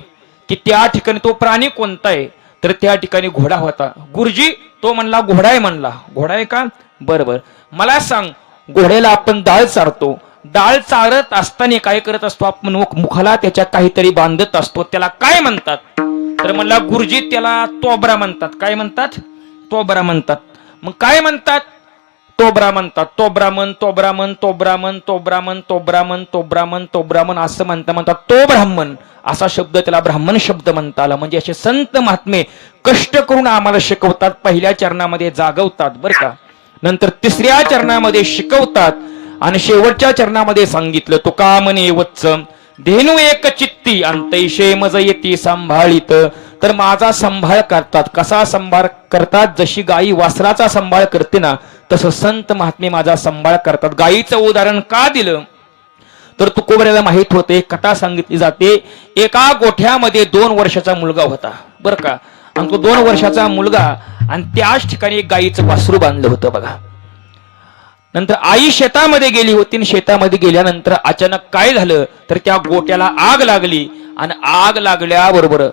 की त्या ठिकाणी तो प्राणी कोणता आहे. तर त्या ठिकाणी घोडा होता. गुरुजी तो म्हणला घोडा आहे. म्हणला घोडा आहे का, बरोबर. मला सांग घोड्याला आपण डाळ चारतो, डाळ चारत असताना काय करत असतो आपण, मुखाला त्याच्या काहीतरी बांधत असतो, त्याला काय म्हणतात. तर म्हणला गुरुजी त्याला तोबरा म्हणतात. काय म्हणतात, तोबरा म्हणतात. मग काय म्हणतात, तोबरा म्हणतात. तो ब्राह्मण तो ब्राह्मण तो ब्राह्मण तो ब्राह्मण तो ब्राह्मण तो ब्राह्मण तो ब्राह्मण असं म्हणतात तो ब्राह्मण असा शब्द त्याला ब्राह्मण शब्द म्हणता आला. म्हणजे असे संत महात्मे कष्ट करून आम्हाला शिकवतात. पहिल्या चरणामध्ये जागवतात बरं का, नंतर तिसऱ्या चरणामध्ये शिकवतात आणि शेवटच्या चरणामध्ये सांगितलं तुका म्हणे वत्स धेनू एक चित्ती अंतैशे मज येती सांभाळीत. तर माझा सांभाळ करतात. कसा सांभाळ करतात, जशी गायी वासराचा सांभाळ करते ना तसं संत महात्मे माझा सांभाळ करतात. गायीचं उदाहरण का दिलं तर तुकोबऱ्याला माहित होते, कथा सांगितली जाते. एका गोठ्यामध्ये 2 वर्षाचा मुलगा होता बरं का. आणि तो 2 वर्षाचा मुलगा आणि त्याच ठिकाणी एक गायीचं वासरू बांधलं होतं बघा. नंतर आई शेतामध्ये गेली होती आणि शेतामध्ये गेल्यानंतर अचानक काय झालं तर त्या गोट्याला आग लागली. आणि आग लागल्याबरोबर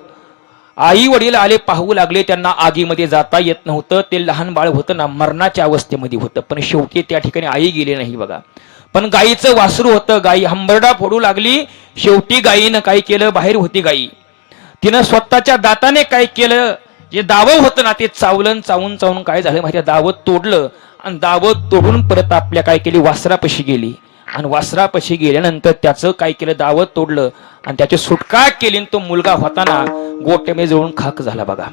आई वडील आले, पाहू लागले. त्यांना आगीमध्ये जाता येत नव्हतं. ते लहान बाळ होतं ना मरणाच्या अवस्थेमध्ये होतं. पण शेवटी त्या ठिकाणी आई गेली नाही बघा. पण गायीचं वासरू होतं. गायी हंबरडा फोडू लागली. शेवटी गायीनं काय केलं, बाहेर होती गायी, तिनं स्वतःच्या दाताने काय केलं, जे दावं होतं ना ते चावलं. चावून चावून काय झालं माहिती, दावं तोडलं. आणि दावं तोडून परत आपल्या काय केली, वासरापाशी गेली. आणि वासरापाशी गेल्यानंतर त्याचं काय केलं, दावं तोडलं आणि त्याची सुटका केली. तो मुलगा होताना गोट्यामध्ये जळून खाक झाला बघा.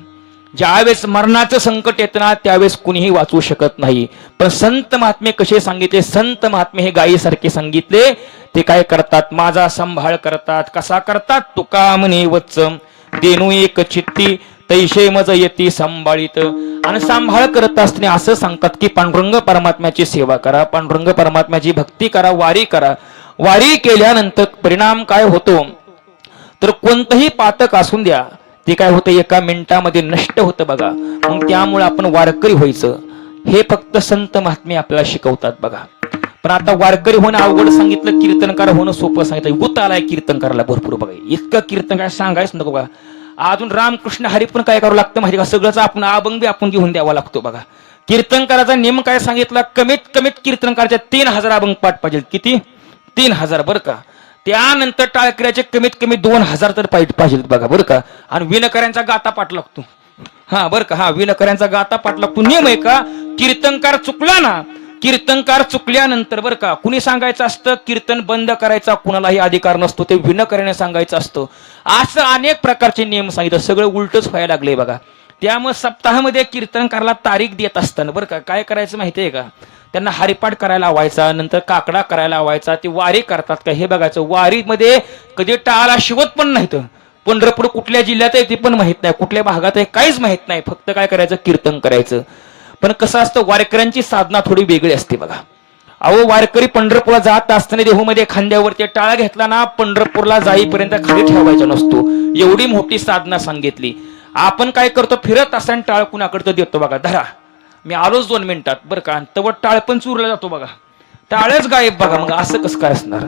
ज्यावेळेस मरणाचं संकट येतं ना त्यावेळेस कुणीही वाचू शकत नाही. पण संत महात्मे कसे सांगितले, संत महात्मे हे गायीसारखे सांगितले. ते काय करतात, माझा सांभाळ करतात. कसा करतात, तुका म्हणे वत्स देनू एक चित्ती तैशे मज येती सांभाळीत. आणि सांभाळ करत असताना असं सांगतात की पांडुरंग परमात्म्याची सेवा करा, पांडुरंग परमात्म्याची भक्ती करा, वारी करा. वारी केल्यानंतर परिणाम काय होतो तर कोणतंही पातक असून द्या ते काय होतं एका मिनिटामध्ये नष्ट होतं बघा. मग त्यामुळे आपण वारकरी व्हायचं हे फक्त संत महात्मे आपल्याला शिकवतात बघा. पण आता वारकरी होणं अवघड सांगितलं, कीर्तनकार होणं सोपं सांगितलं. गुत आलाय कीर्तनकाराला भरपूर बघा. इतकं कीर्तन काय सांगायच नको बघा. अजून रामकृष्ण हरी पण काय करावं लागतं माहिती का, सगळंच आपण अभंग आपण घेऊन द्यावा लागतो बघा. कीर्तनकाराचा नियम काय सांगितला, कमीत कमीत कीर्तनकाराच्या 3000 अभंग पाठ पाहिजे. किती, 3000 बरं का. त्यानंतर टाळकऱ्याचे कमीत कमी 2000 तर पाहिजे बघा बरं का. आणि विणकऱ्यांचा गाता पाठ लागतो. हा बरं का, हा विणकऱ्यांचा गाता पाठ लागतो. नियम आहे का, कीर्तनकार चुकला ना, कीर्तनकार चुकल्यानंतर बरं का कुणी सांगायचं असतं कीर्तन बंद करायचा कुणालाही अधिकार नसतो, ते विणकऱ्याने सांगायचं असतं. असं अनेक प्रकारचे नियम सांगितलं. सगळं उलटच व्हायला लागलंय बघा. त्यामुळे सप्ताहामध्ये कीर्तनकाराला तारीख देत असताना बरं का काय करायचं माहितीये का, त्यांना हरिपाठ करायला लावायचा, नंतर काकडा करायला लावायचा. ते वारी करतात का हे बघायचं. वारीमध्ये कधी टाळाला शिवत पण नाहीत. पंढरपूर कुठल्या जिल्ह्यात आहे ते पण माहित नाही, कुठल्या भागात आहे काहीच माहित नाही. फक्त काय करायचं, कीर्तन करायचं. पण कसं असतं, वारकऱ्यांची साधना थोडी वेगळी असते बघा. अहो वारकरी पंढरपूरला जात असताना देहूमध्ये खांद्यावरती टाळा घेतला ना पंढरपूरला जाईपर्यंत खाली ठेवायचा नसतो. एवढी मोठी साधना सांगितली. आपण काय करतो, फिरत असताना टाळ कुणाकडचं देतो बघा, धरा मी आलोच 2 मिनिटात बरं का. तव टाळ पण चुरला जातो बघा, टाळच गायब बघा. मग असं कसं काय असणार.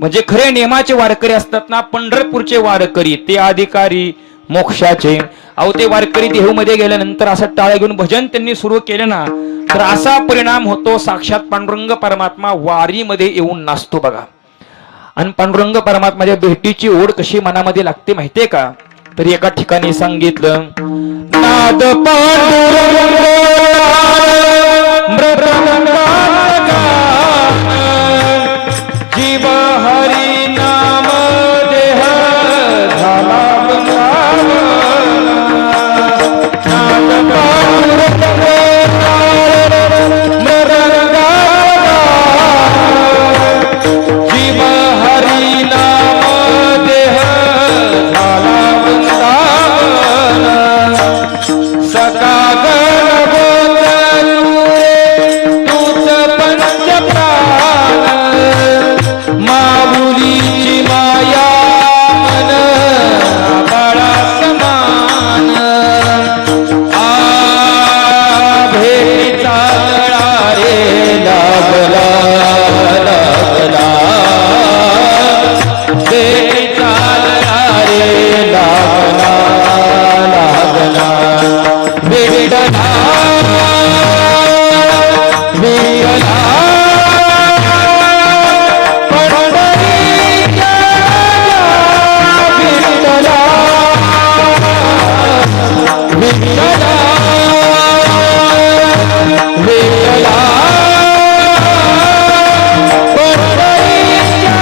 म्हणजे खरे नियमाचे वारकरी असतात ना पंढरपूरचे वारकरी, ते अधिकारी मोक्षाचे. अहो ते वारकरी देहूमध्ये गेल्यानंतर असं टाळ घेऊन भजन त्यांनी सुरू केलं ना तर असा परिणाम होतो, साक्षात पांडुरंग परमात्मा वारीमध्ये येऊन नाचतो बघा. आणि पांडुरंग परमात्माच्या भेटीची ओढ कशी मनामध्ये लागते माहितीये का. तर एका ठिकाणी सांगितलं नाद पांडुरंग मृदंगाचं गाणं, जीव हरी नाम देह झाला वृंदावन. नाद पांडुरंग मृदंगाचं गाणं, जीव हरी नाम देह झाला वृंदावन. सका तूच पंच प्राण, माऊलीची माया मन बाळा समान. आ भेटीचा लळा रे लागला लागला, भेटीचा लळा रे लागला लागला. विठ्ठला विठ्ठला पंढरीच्या विठ्ठला विठ्ठला विठ्ठला पंढरीच्या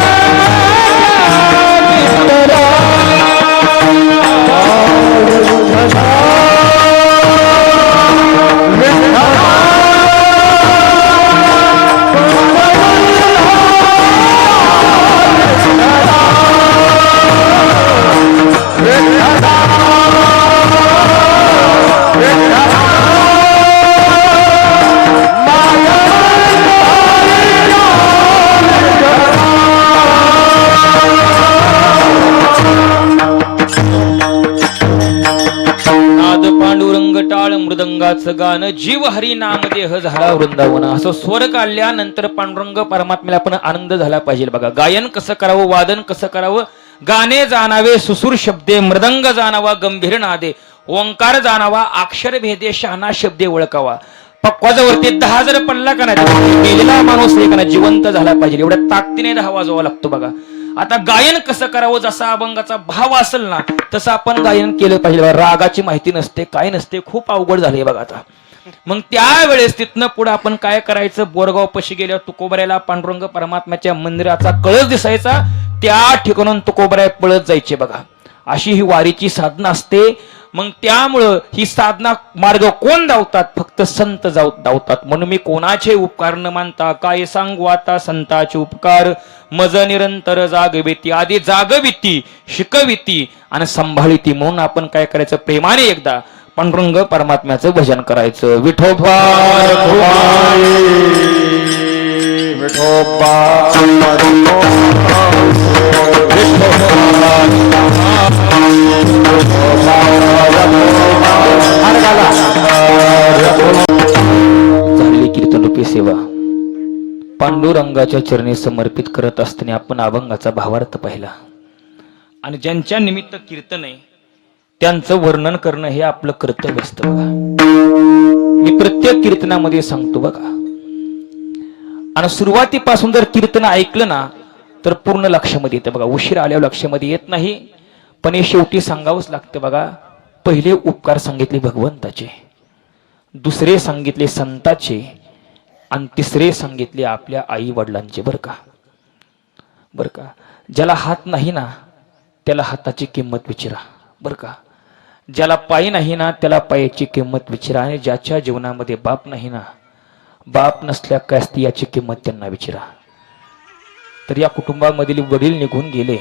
नाद पांडुरंग टाळ मृदंगाचं गाणं, जीव हरी नामदेह झाला वृंदावन. असं स्वर काढल्यानंतर पांडुरंग परमात्म्याला पण आनंद झाला पाहिजे बघा. गायन कसं करावं, वादन कसं करावं, गाणे जाणावे सुसूर शब्दे, मृदंग जाणावा गंभीर नादे, ओंकार जाणावा अक्षर भेदे, शहाणा शब्दे ओळखावा. पक्वाजावरती 10 जर पडला का नाही, गेलेला माणूस एक ना जिवंत झाला पाहिजे, एवढ्या ताकदीने 10 वाजवावा लागतो बघा. आता गायन कसं करावं, जसा अभंगाचा भाव असेल ना तसं आपण गायन केलं पाहिजे. रागाची माहिती नसते, काय नसते, खूप अवघड झाले बघा आता. मग त्यावेळेस तिथनं पुढे आपण काय करायचं, बोरगाव पशी गेल्यावर तुकोबऱ्याला पांडुरंग परमात्म्याच्या मंदिराचा कळस दिसायचा, त्या ठिकाणून तुकोबऱ्या पळत जायचे बघा. अशी ही वारीची साधना असते. मग त्यामुळं ही साधना मार्ग कोण धावतात, फक्त संत धावतात. म्हणून मी कोणाचे उपकार न मानता काय सांगू आता संताचे उपकार. मज निरंतर जागविती, आधी जागविती, शिकविती आणि सांभाळिती. म्हणून आपण काय करायचं, प्रेमाने एकदा पांडुरंग परमात्म्याचं भजन करायचं. विठोबा विठोबा झालेली कीर्तन रूपी सेवा पांडुरंगाच्या चरणी समर्पित करत असताना आपण अभंगाचा भावार्थ पाहिला. आणि ज्यांच्या निमित्त कीर्तन आहे त्यांचं वर्णन करणं हे आपलं कर्तव्य असतं बघा. मी प्रत्येक कीर्तनामध्ये सांगतो बघा. आणि सुरुवातीपासून जर कीर्तन ऐकलं ना तर पूर्ण लक्षामध्ये येतं बघा. उशीर आल्यावर लक्षामध्ये येत नाही, पण हे शेवटी सांगावंच लागतं बघा. पहिले उपकार सांगितले भगवंताचे, दुसरे सांगितले संताचे, आणि तिसरे सांगितले आपल्या आई वडिलांचे. बरं का, बरं का. ज्याला हात नाही ना त्याला हाताची किंमत विचारा. बरं का. ज्याला पाय नाही ना त्याला पायाची किंमत विचारा. आणि ज्याच्या जीवनामध्ये बाप नाही ना, बाप नसल्या काय असते याची किंमत त्यांना विचारा. तर या कुटुंबामधील वडील निघून गेले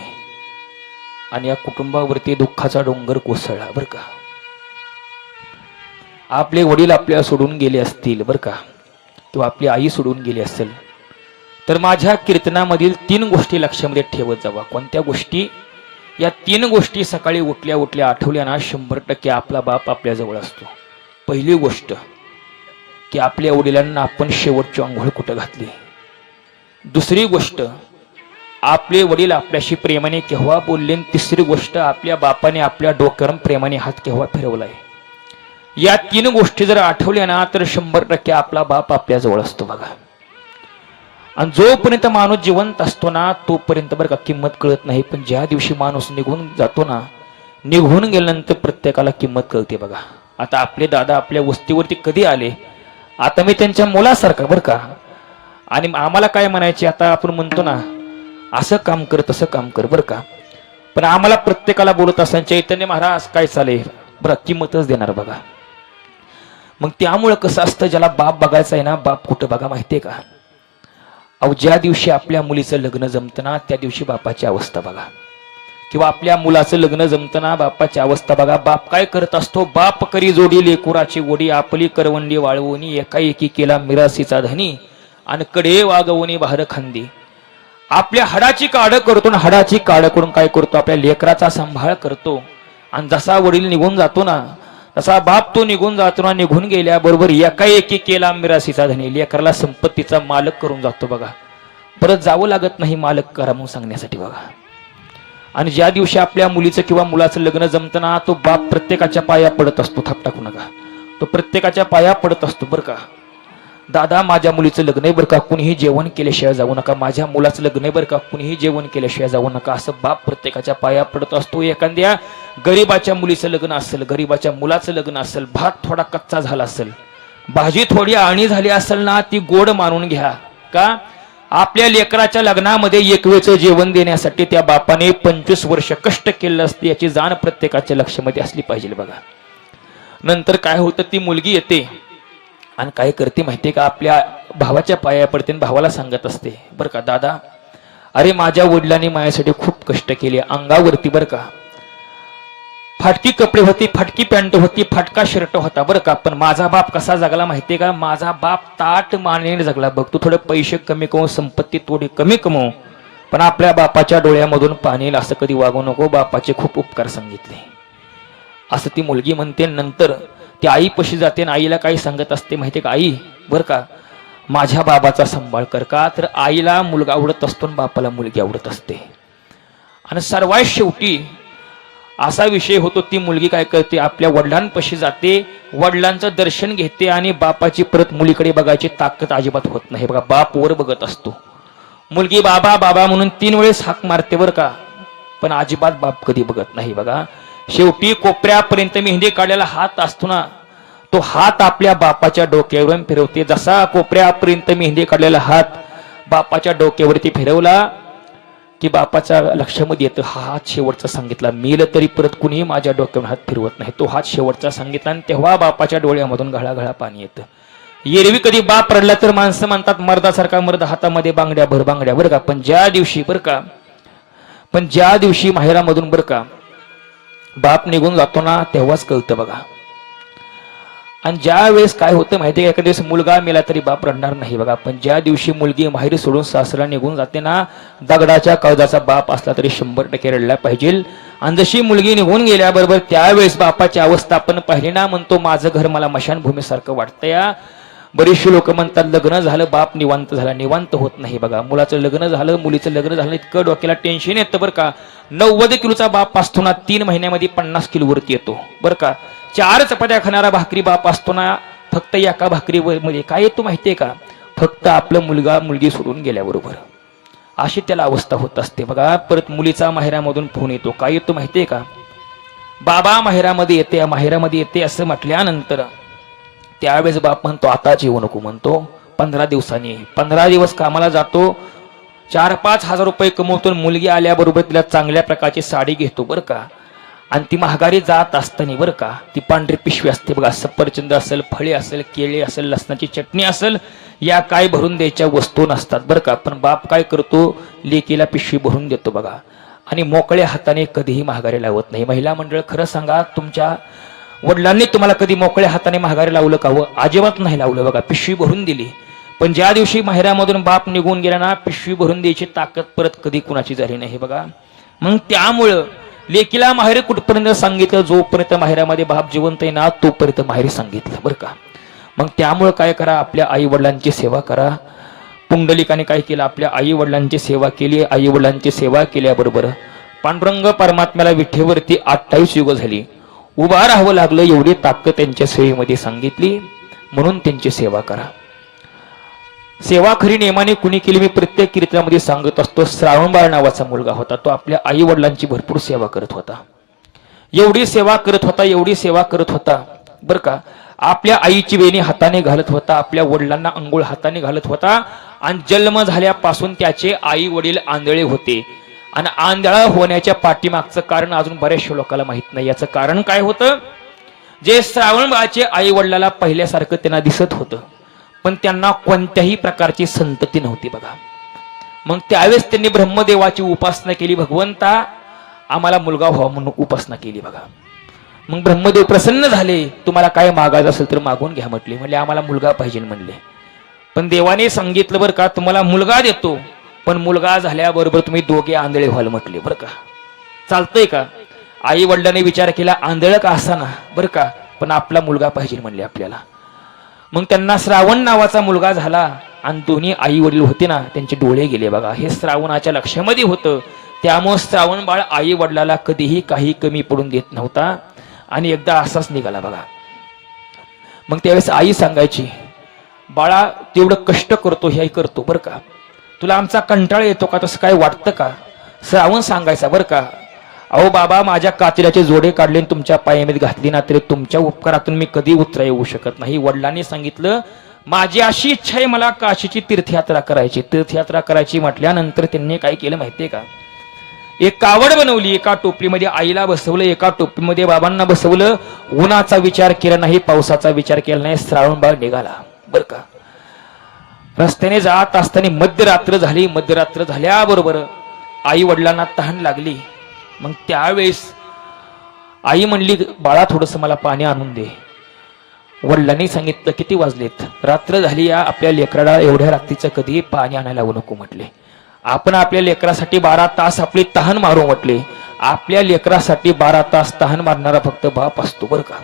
आणि या कुटुंबावरती दुःखाचा डोंगर कोसळला. बरं का. आपले वडील आपल्याला सोडून गेले असतील बरं का, किंवा आपली आई सोडून गेली असेल, तर माझ्या कीर्तनामधील 3 गोष्टी लक्षामध्ये ठेवत जावा. कोणत्या गोष्टी? या 3 गोष्टी सकाळी उठल्या उठल्या आठवल्या ना 100% आपला बाप आपल्या जवळ असतो. पहिली गोष्ट की आपल्या वडिलांना आपण शेवटची अंघोळ कुठं घातली. दुसरी गोष्ट आपले वडील आपल्याशी प्रेमाने केव्हा बोलले. तिसरी गोष्ट आपल्या बापाने आपल्या डोक्यावर प्रेमाने हात केव्हा फिरवलाय. या 3 गोष्टी जर आठवल्या ना तर 100% आपला बाप आपल्या जवळ असतो बघा. आणि जोपर्यंत माणूस जिवंत असतो ना तोपर्यंत बरं का किंमत कळत नाही. पण ज्या दिवशी माणूस निघून जातो ना निघून गेल्यानंतर प्रत्येकाला किंमत कळते बघा. आता आपले दादा आपल्या वस्तीवरती कधी आले, आता मी त्यांच्या मुलासारखा बरं का. आणि आम्हाला काय म्हणायचे, आता आपण म्हणतो ना असं काम कर तसं काम कर बरं का, पण आम्हाला प्रत्येकाला बोलत असताना चैतन्य महाराज काय चालेल बरं, किंमतच देणार बघा. मग त्यामुळं कसं असतं, ज्याला बाप बघायचा आहे ना, बाप कुठं बघा माहितीये का. अहो ज्या दिवशी आपल्या मुलीचं लग्न जमतं ना, त्या दिवशी बापाची अवस्था बघा. किंवा आपल्या मुलाचं लग्न जमतं ना, बापाची अवस्था बघा. बाप काय करत असतो, बाप करी जोडी लेकुराची गोडी, आपली करवंडी वाळवणी, एकाएकी केला मिरासीचा धनी, आणि कडे वागवणी बाहेर खांदी. आपल्या हाडाची काढ करतो ना, हाडाची काढ करून काय करतो, आपल्या लेकराचा सांभाळ करतो. आणि जसा वडील निघून जातो ना, तसा बाप तो निघून जातो ना, निघून गेल्याबरोबर एकाएकी केला मिरासीचा धनी, लेकराला संपत्तीचा मालक करून जातो बघा. परत जावं लागत नाही मालक करा म्हणून सांगण्यासाठी बघा. आणि ज्या दिवशी आपल्या मुलीचं किंवा मुलाचं लग्न जमतं ना, तो बाप प्रत्येकाच्या पाया पडत असतो, थाप टाकू नका, तो प्रत्येकाच्या पाया पडत असतो बरं का. दादा माझ्या मुलीचं लग्न आहे बरं का, कुणीही जेवण केल्याशिवाय जाऊ नका, माझ्या मुलाचं लग्न आहे बरं का, कुणीही जेवण केल्याशिवाय जाऊ नका, असं बाप प्रत्येकाच्या पाया पडत असतो. एखाद्या गरीबाच्या मुलीचं लग्न असेल, गरीबाच्या मुलाचं लग्न असेल, भात थोडा कच्चा झाला असेल, भाजी थोडी आळणी झाली असेल ना, ती गोड मानून घ्या का. आपल्या लेकराच्या लग्नामध्ये एकवेळचं जेवण देण्यासाठी त्या बापाने 25 वर्ष कष्ट केलं असते, याची जाण प्रत्येकाच्या लक्षामध्ये असली पाहिजे बघा. नंतर काय होतं, ती मुलगी येते आणि काय करते माहितीये का, आपल्या भावाच्या पाया पडते आणि भावाला सांगत असते बरं का, दादा अरे माझ्या वडिलांनी माझ्यासाठी खूप कष्ट केले, अंगावरती बरं का फाटकी कपडे होती, फाटकी पॅन्ट होती, फाटका शर्ट होता बरं का, पण माझा बाप कसा जगला माहितीये का, माझा बाप ताट मानेने जगला बघ. तू थोडे पैसे कमी कमव, संपत्ती थोडी कमी कमव, पण आपल्या बापाच्या डोळ्यामधून पाणी येईल असं कधी वागू नको, बापाचे खूप उपकार सांगितले असं ती मुलगी म्हणते. नंतर ती आईपाशी जाते आणि आईला काही सांगत असते माहितीये का, आई बरं का माझ्या बाबाचा सांभाळ कर का. तर आईला मुलगा आवडत असतो आणि बापाला मुलगी आवडत असते. आणि सर्वात शेवटी असा विषय होतो, ती मुलगी काय करते, आपल्या वडिलांपाशी जाते, वडिलांचं दर्शन घेते आणि बापाची परत मुलीकडे बघायची ताकद अजिबात होत नाही बघा. बाप वर बघत असतो, मुलगी बाबा बाबा म्हणून 3 वेळेस हाक मारते बरं का, पण अजिबात बाप कधी बघत नाही बघा. शेवटी कोपऱ्यापर्यंत मेहंदी काढलेला हात असतो ना, तो हात आपल्या बापाच्या डोक्यावरून फिरवते. जसा कोपऱ्यापर्यंत मेहंदी काढलेला हात बापाच्या डोक्यावरती फिरवला की बापाच्या लक्षामध्ये येतं, हा हात शेवटचा सांगितला, मेल तरी परत कुणीही माझ्या डोक्यावर हात फिरवत नाही, तो हात शेवटचा सांगितला. आणि तेव्हा बापाच्या डोळ्यामधून घळाघळा पाणी येतं. एरवी कधी बाप रडला तर माणसं म्हणतात मर्दासारखा मर्द, हातामध्ये बांगड्या भर बांगड्या बरं का, पण ज्या दिवशी माहेरामधून बरं का बाप निघून जातो ना, तेव्हाच कळतं बघा. आणि ज्या वेळेस काय होतं माहिती आहे, एखाद्या दिवस मुलगा मेला तरी बाप रडणार नाही बघा, पण ज्या दिवशी मुलगी माहेरी सोडून सासरा निघून जाते ना, दगडाच्या काळजाचा बाप असला तरी 100% रडला पाहिजे. आणि जशी मुलगी निघून गेल्याबरोबर त्यावेळेस बापाची अवस्था आपण पाहिली ना, म्हणतो माझं घर मला मशानभूमीसारखं वाटतं या. बरेचसे लोक म्हणतात लग्न झालं बाप निवांत झाला, निवांत होत नाही बघा. मुलाचं लग्न झालं, मुलीचं लग्न झालं, इतकं डोक्याला टेन्शन येतं बरं का. 90 किलोचा बाप असतो ना, 3 महिन्यामध्ये 50 किलो वरती येतो बरं का. 4 चपात्या खाणारा भाकरी बाप असतो ना, फक्त एका भाकरी मध्ये काय येतो माहितीये का, फक्त आपलं मुलगा मुलगी सोडून गेल्याबरोबर अशी त्याला अवस्था होत असते बघा. परत मुलीचा माहेरामधून फोन येतो, काय येतो माहितीये का, बाबा माहेरामध्ये येते असं म्हटल्यानंतर त्यावेळेस बाप म्हणतो आता जेवू नको, म्हणतो 15 दिवसांनी. 15 दिवस कामाला जातो, 4-5 हजार रुपये कमवतो, मुलगी आल्याबरोबर तिला चांगल्या प्रकारची साडी घेतो बरं का. आणि ती महागारी जात असताना बरं का, ती पांढरी पिशवी असते बघा, सफरचंद असेल, फळे असेल, केळी असेल, लसणाची चटणी असेल, या काय भरून द्यायच्या वस्तू नसतात बरं का. पण बाप काय करतो, लेकीला पिशवी भरून देतो बघा. आणि मोकळ्या हाताने कधीही महागारी लावत नाही. महिला मंडळ खरं सांगा, तुमच्या वडिलांनी तुम्हाला कधी मोकळ्या हाताने महागारी लावलं का? अजिबात नाही लावलं बघा, पिशवी भरून दिली. पण ज्या दिवशी माहेरामधून बाप निघून गेला ना, पिशवी भरून द्यायची ताकद परत कधी कुणाची झाली नाही बघा. मग त्यामुळं लेकीला माहेर कुठपर्यंत सांगितलं, जोपर्यंत माहेरामध्ये बाप जिवंत आहे ना, तोपर्यंत माहेरी सांगितलं बरं का. मग त्यामुळं काय करा, आपल्या आई वडिलांची सेवा करा. पुंडलिकाने काय केलं, आपल्या आई वडिलांची सेवा केली. आई वडिलांची सेवा केल्याबरोबर पांडुरंग परमात्म्याला विठेवरती 28 युग झाली, उभा राहावं लागलं. एवढी ताकद त्यांच्या सेवेमध्ये सांगितली, म्हणून त्यांची सेवा करा. सेवा खरी नेमाने कुणी केली, मी प्रत्येक कीर्तनामध्ये सांगत असतो. श्रावणबाळ नावाचा मुलगा होता, तो आपल्या आई वडिलांची भरपूर सेवा करत होता. एवढी सेवा करत होता, एवढी सेवा करत होता बरं का. आपल्या आईची वेणी हाताने घालत होता, आपल्या वडिलांना अंघोळ हाताने घालत होता. आणि जन्म झाल्यापासून त्याचे आई वडील आंधळे होते. आणि आंधळा होण्याच्या पाठीमागचं कारण अजून बऱ्याचशा लोकांना माहित नाही. याचं कारण काय होतं, जे श्रावणबाळाचे आई वडिलाला पहिल्यासारखं त्यांना दिसत होतं, पण त्यांना कोणत्याही प्रकारची संतती नव्हती बघा. मग त्यावेळेस त्यांनी ब्रह्मदेवाची उपासना केली, भगवंता आम्हाला मुलगा व्हावा म्हणून उपासना केली बघा. मग ब्रह्मदेव प्रसन्न झाले, तुम्हाला काय मागायचं असेल तर मागून घ्या म्हटले. म्हणले आम्हाला मुलगा पाहिजे म्हणले. पण देवाने सांगितलं बरं का, तुम्हाला मुलगा देतो, पण मुलगा झाल्याबरोबर तुम्ही दोघे आंधळे व्हाल म्हटले बरं का. चालतंय का. आई वडिलांनी विचार केला, आंधळ का असाना बरं का, पण आपला मुलगा पाहिजे म्हणले आपल्याला. मग त्यांना श्रावण नावाचा मुलगा झाला. आणि दोन्ही आई वडील होते ना, त्यांचे डोळे गेले बघा. हे श्रावणाच्या लक्षामध्ये होतं. त्यामुळे श्रावण बाळ आई वडिलाला कधीही काही कमी पडून देत नव्हता. आणि एकदा असाच निघाला बघा. मग त्यावेळेस आई सांगायची, बाळा तेवढं कष्ट करतो हे करतो बरं का, तुला आमचा कंटाळा येतो का, तसं काय वाटतं का. श्रावण सांगायचा बरं का, अहो बाबा माझ्या कातल्याचे जोडे काढले तुमच्या पायामध्ये घातली ना, तरी तुमच्या उपकारातून मी कधी उतरा येऊ शकत नाही. वडिलांनी सांगितलं, माझी अशी इच्छा आहे, मला काशीची तीर्थयात्रा करायची. तीर्थयात्रा करायची म्हटल्यानंतर त्यांनी काय केलं माहितीये का, एक कावड बनवली. एका टोपलीमध्ये आईला बसवलं, एका टोपलीमध्ये बाबांना बसवलं. उन्हाचा विचार केला नाही, पावसाचा विचार केला नाही. श्रावण बाळ निघाला बर का. रस्त्याने जात असताना मध्यरात्र झाली. मध्यरात्र झाल्याबरोबर आई वडिलांना तहान लागली. मग त्यावेळेस आई म्हणली, बाळा थोडस मला पाणी आणून दे. वडिलांनी सांगितलं, किती वाजलेत, रात्र झाली, या आपल्या लेकराला एवढ्या रात्रीचं कधी पाणी आणायला लावू नको म्हटले. आपण आपल्या लेकरासाठी 12 तास आपली तहान मारू म्हटले. आपल्या लेकरासाठी 12 तास तहान मारणारा फक्त बाप असतो बरं का.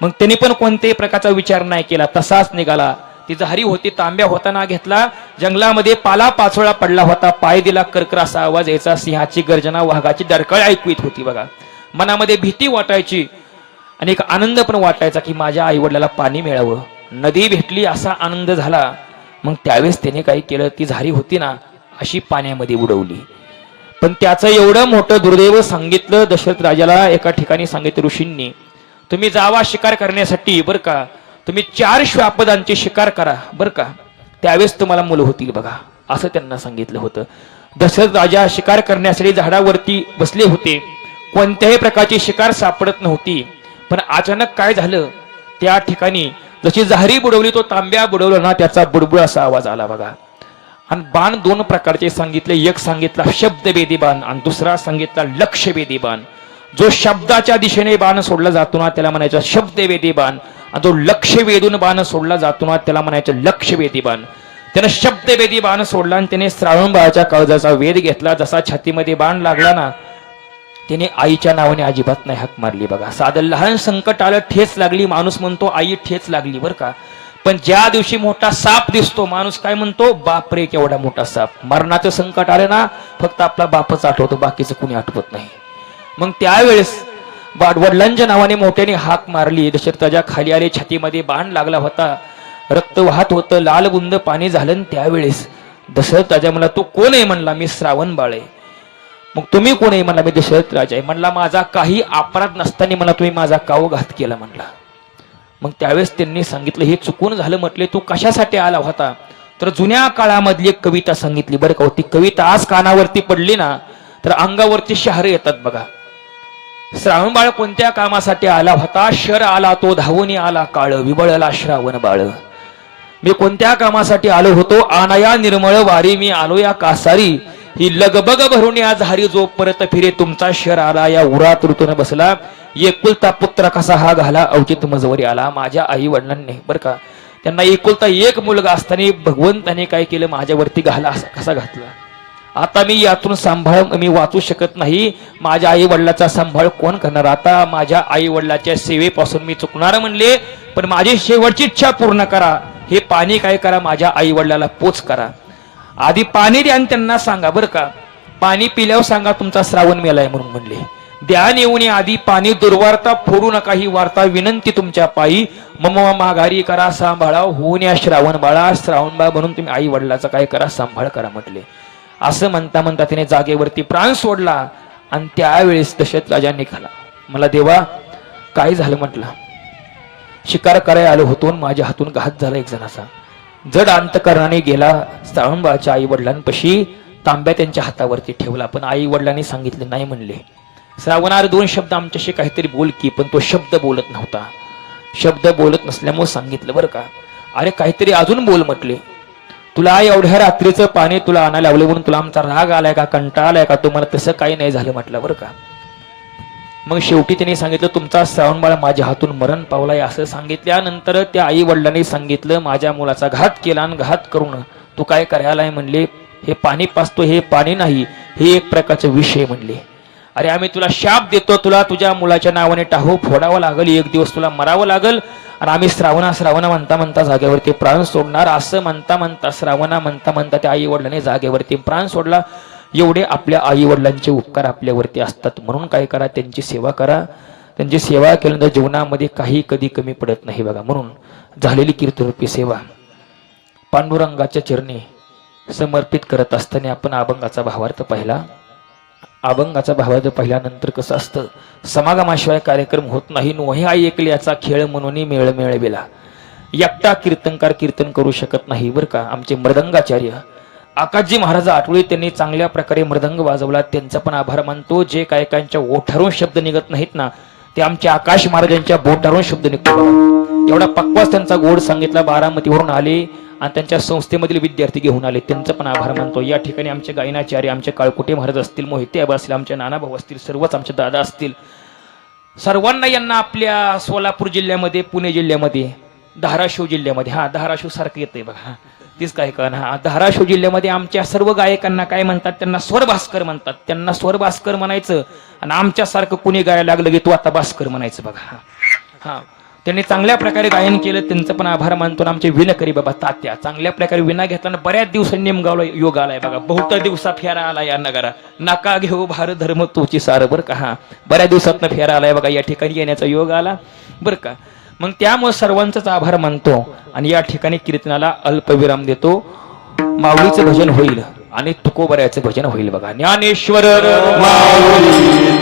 मग त्यांनी पण कोणत्याही प्रकारचा विचार नाही केला, तसाच निघाला. ती जहारी होती, तांब्या होताना घेतला. जंगलामध्ये पाला पाचोळा पडला होता, पाय दिला, कर्कर असा आवाज यायचा. सिंहाची गर्जना, वाघाची डरकाळी ऐकू येत होती बघा. मनामध्ये भीती वाटायची आणि एक आनंद पण वाटायचा की माझ्या आई वडिलाला पाणी मिळावं, नदी भेटली असा आनंद झाला. मग त्यावेळेस त्याने काय केलं, ती झारी होती ना अशी पाण्यामध्ये उडवली. पण त्याचं एवढं मोठं दुर्दैव सांगितलं दशरथ राजाला. एका ठिकाणी सांगितलं ऋषींनी, तुम्ही जावा शिकार करण्यासाठी बरं का, तुम्ही 4 श्वापदांची शिकार करा बरं का, त्यावेळेस तुम्हाला मुलं होतील बघा, असं त्यांना सांगितलं होतं. दशरथ राजा शिकार करण्यासाठी झाडावरती बसले होते. कोणत्याही प्रकारची शिकार सापडत नव्हती. पण अचानक काय झालं, त्या ठिकाणी जशी जहारी बुडवली, तो तांब्या बुडवला ना, त्याचा बुडबुड असा आवाज आला बघा. आणि बाण 2 प्रकारचे सांगितले. एक सांगितला शब्दभेदी बाण आणि दुसरा सांगितला लक्ष्यभेदी बाण. जो शब्दाच्या दिशेने बाण सोडला जातो ना त्याला म्हणायचं शब्दभेदी बाण, आणि जो लक्ष्य वेधून बाण सोडला जातो ना त्याला म्हणायचं लक्ष्यभेदी बाण. त्यानं शब्दभेदी बाण सोडला आणि त्याने श्रावण बाळाच्या काळजाचा वेध घेतला. जसा छातीमध्ये बाण लागला ना, त्याने आईच्या नावाने अजिबात नाही हाक मारली बघा. साधं लहान संकट आलं, ठेच लागली, माणूस म्हणतो आई ठेच लागली बरं का. पण ज्या दिवशी मोठा साप दिसतो, माणूस काय म्हणतो, बापरे केवढा मोठा साप. मरणाचं संकट आलं ना, फक्त आपला बापच आठवतो, बाकीचं कुणी आठवत नाही. मग त्यावेळेस वडिलांच्या नावाने मोठ्याने हाक मारली. दशरथाच्या खाली आले, छातीमध्ये बाण लागला होता, रक्त वाहत होतं, लाल बुंद पाणी झालं. त्यावेळेस दशरथ राजा म्हणला, तू कोण आहे म्हणला, मी श्रावण बाळ आहे. मग तुम्ही कोण आहे म्हणला, मी दशरथ राजा आहे म्हणला. माझा काही अपराध नसताना मला तुम्ही माझा काव घात केला म्हणला. मग त्यावेळेस त्यांनी सांगितलं, हे चुकून झालं म्हटले, तू कशासाठी आला होता. तर जुन्या काळामधली एक कविता सांगितली बरं का. ती कविता आज कानावरती पडली ना तर अंगावरती शहरे येतात बघा. श्रावण बाळ कोणत्या कामासाठी आला होता, शर आला तो धावून आला काळ, विबळला श्रावण बाळ. मी कोणत्या कामासाठी आलो होतो, आनाया निर्मळ वारी मी आलो या कासारी. ही लगबग भरून या झारी जो परत फिरे, तुमचा शर आला या उरात ऋतून बसला. एकुलता पुत्र कसा हा घाला, अवचित मजवरी आला. माझ्या आई वडिलांनी बरं का, त्यांना एकुलता एक मुलगा असताना भगवंताने काय केलं, माझ्यावरती घाला असा कसा घातला. आता मी यातून सांभाळ मी वाचू शकत नाही. माझ्या आई वडिलाचा सांभाळ कोण करणार. आता माझ्या आई वडिलाच्या सेवेपासून मी चुकणार म्हणले, पण माझी शेवटची इच्छा पूर्ण करा. हे पाणी काय करा, माझ्या आई वडिलाला पोच करा. आधी पाणी द्या आणि त्यांना सांगा बरं का, पाणी पिल्यावर सांगा तुमचा श्रावण मेलाय म्हणून म्हणले. ध्यान येऊन आधी पाणी दुर्वार्ता फोडू नका, ही वार्ता विनंती तुमच्या पायी. मम माघारी करा सांभाळा, होऊन या श्रावण बाळा. श्रावण बाळ म्हणून तुम्ही आई वडिलाचा काय करा, सांभाळ करा म्हटले. असं म्हणता म्हणता तिने जागेवरती प्राण सोडला. आणि त्यावेळेस दशरथ राजा निघाला. मला देवा काय झालं म्हटलं, शिकार करायला आलो होतो आणि माझ्या हातून घात झाला एक जणाचा. जड अंतकरणाने गेला श्रावणबाळाच्या आई वडिलांपाशी, तांब्या त्यांच्या हातावरती ठेवला, पण आई वडिलांनी सांगितले नाही म्हणले. श्रावणारे 2 शब्द आमच्याशी काहीतरी बोल की, पण तो शब्द बोलत नव्हता. शब्द बोलत नसल्यामुळे सांगितलं बरं का, अरे काहीतरी अजून बोल म्हटले. तुला एवढ्या रात्रीचं पाणी तुला आणायला लावले म्हणून तुला आमचा राग आलाय का, कंटाळा आलाय का, तुम्हाला तसं काही नाही झालं म्हटलं बरं का. मग शेवटी त्यांनी सांगितलं तुमचा श्रावणबाळ माझ्या हातून मरण पावलाय असं सांगितल्यानंतर त्या आई वडिलांनी सांगितलं माझ्या मुलाचा घात केला आणि घात करून तू काय करायलाय म्हणले. हे पाणी पाचतो हे पाणी नाही, हे एक प्रकारचे विषय म्हणले. अरे आम्ही तुला शाप देतो, तुला तुझ्या मुलाच्या नावाने टाहो फोडावं लागल, एक दिवस तुला मरावं लागल, आणि आम्ही श्रावणा म्हणता म्हणता जागेवरती प्राण सोडणार असं म्हणता म्हणता श्रावणा म्हणता म्हणता त्या आई वडिलांनी जागेवरती प्राण सोडला. एवढे आपल्या आई वडिलांचे उपकार आपल्यावरती असतात, म्हणून काय करा त्यांची सेवा करा. त्यांची सेवा केल्यानंतर जीवनामध्ये काही कधी कमी पडत नाही बघा. म्हणून झालेली कीर्तरूपी सेवा पांडुरंगाच्या चरणी समर्पित करत असताना आपण अभंगाचा भावार्थ पाहिला. अभंगाचा भावार्थ पाहिल्यानंतर कसं असतं, समागमाशिवाय कार्यक्रम होत नाही. नोहे आई ऐकले याचा खेळ म्हणून मेळ मेळविला. एकटा कीर्तनकार कीर्तन करू शकत नाही बरं का. आमचे मृदंगाचार्य आकाशजी महाराज आठवले त्यांनी चांगल्या प्रकारे मृदंग वाजवला, त्यांचा पण आभार मानतो. जे गायकांच्या ओठारून शब्द निघत नाहीत ना, ते आमच्या आकाश महाराजांच्या बोटारून शब्द निघतो. एवढा पक्वास त्यांचा गोड सांगितला. बारामतीवरून आले आणि त्यांच्या संस्थेमधील विद्यार्थी घेऊन आले, त्यांचा पण आभार मानतो. या ठिकाणी आमचे गायनाचार्य आमचे काळकुटे महाराज असतील, मोहिते आबा असतील, आमचे नानाभाऊ असतील, सर्वच आमचे दादा असतील, सर्वांना यांना आपल्या सोलापूर जिल्ह्यामध्ये, पुणे जिल्ह्यामध्ये, धाराशिव जिल्ह्यामध्ये, धाराशिव सारखं येतंय बघा, तीच काय कळना. धाराशिव जिल्ह्यामध्ये आमच्या सर्व गायकांना काय म्हणतात, त्यांना स्वर भास्कर म्हणतात. त्यांना स्वर भास्कर म्हणायचं आणि आमच्यासारखं कुणी गायला लागलं की तू आता भास्कर म्हणायचं बघा. हा त्यांनी चांगल्या प्रकारे गायन केलं, त्यांचं पण आभार मानतो. आमचे विणकरी बाबा तात्या चांगल्या प्रकारे विणा घेताना बऱ्याच दिवसांनी नेमगावला योग आलाय बघा. बहुत दिवसा फेरा आला या नगरा, नका घेऊ भार धर्म तुची सार बरं का. बऱ्याच दिवसातनं फेरा आलाय बघा, या ठिकाणी येण्याचा योग आला बरं का. मग त्यामुळे सर्वांचाच आभार मानतो आणि या ठिकाणी कीर्तनाला अल्पविराम देतो. माऊलीचं भजन होईल आणि तुकोबऱ्याचं भजन होईल बघा. ज्ञानेश्वर माऊली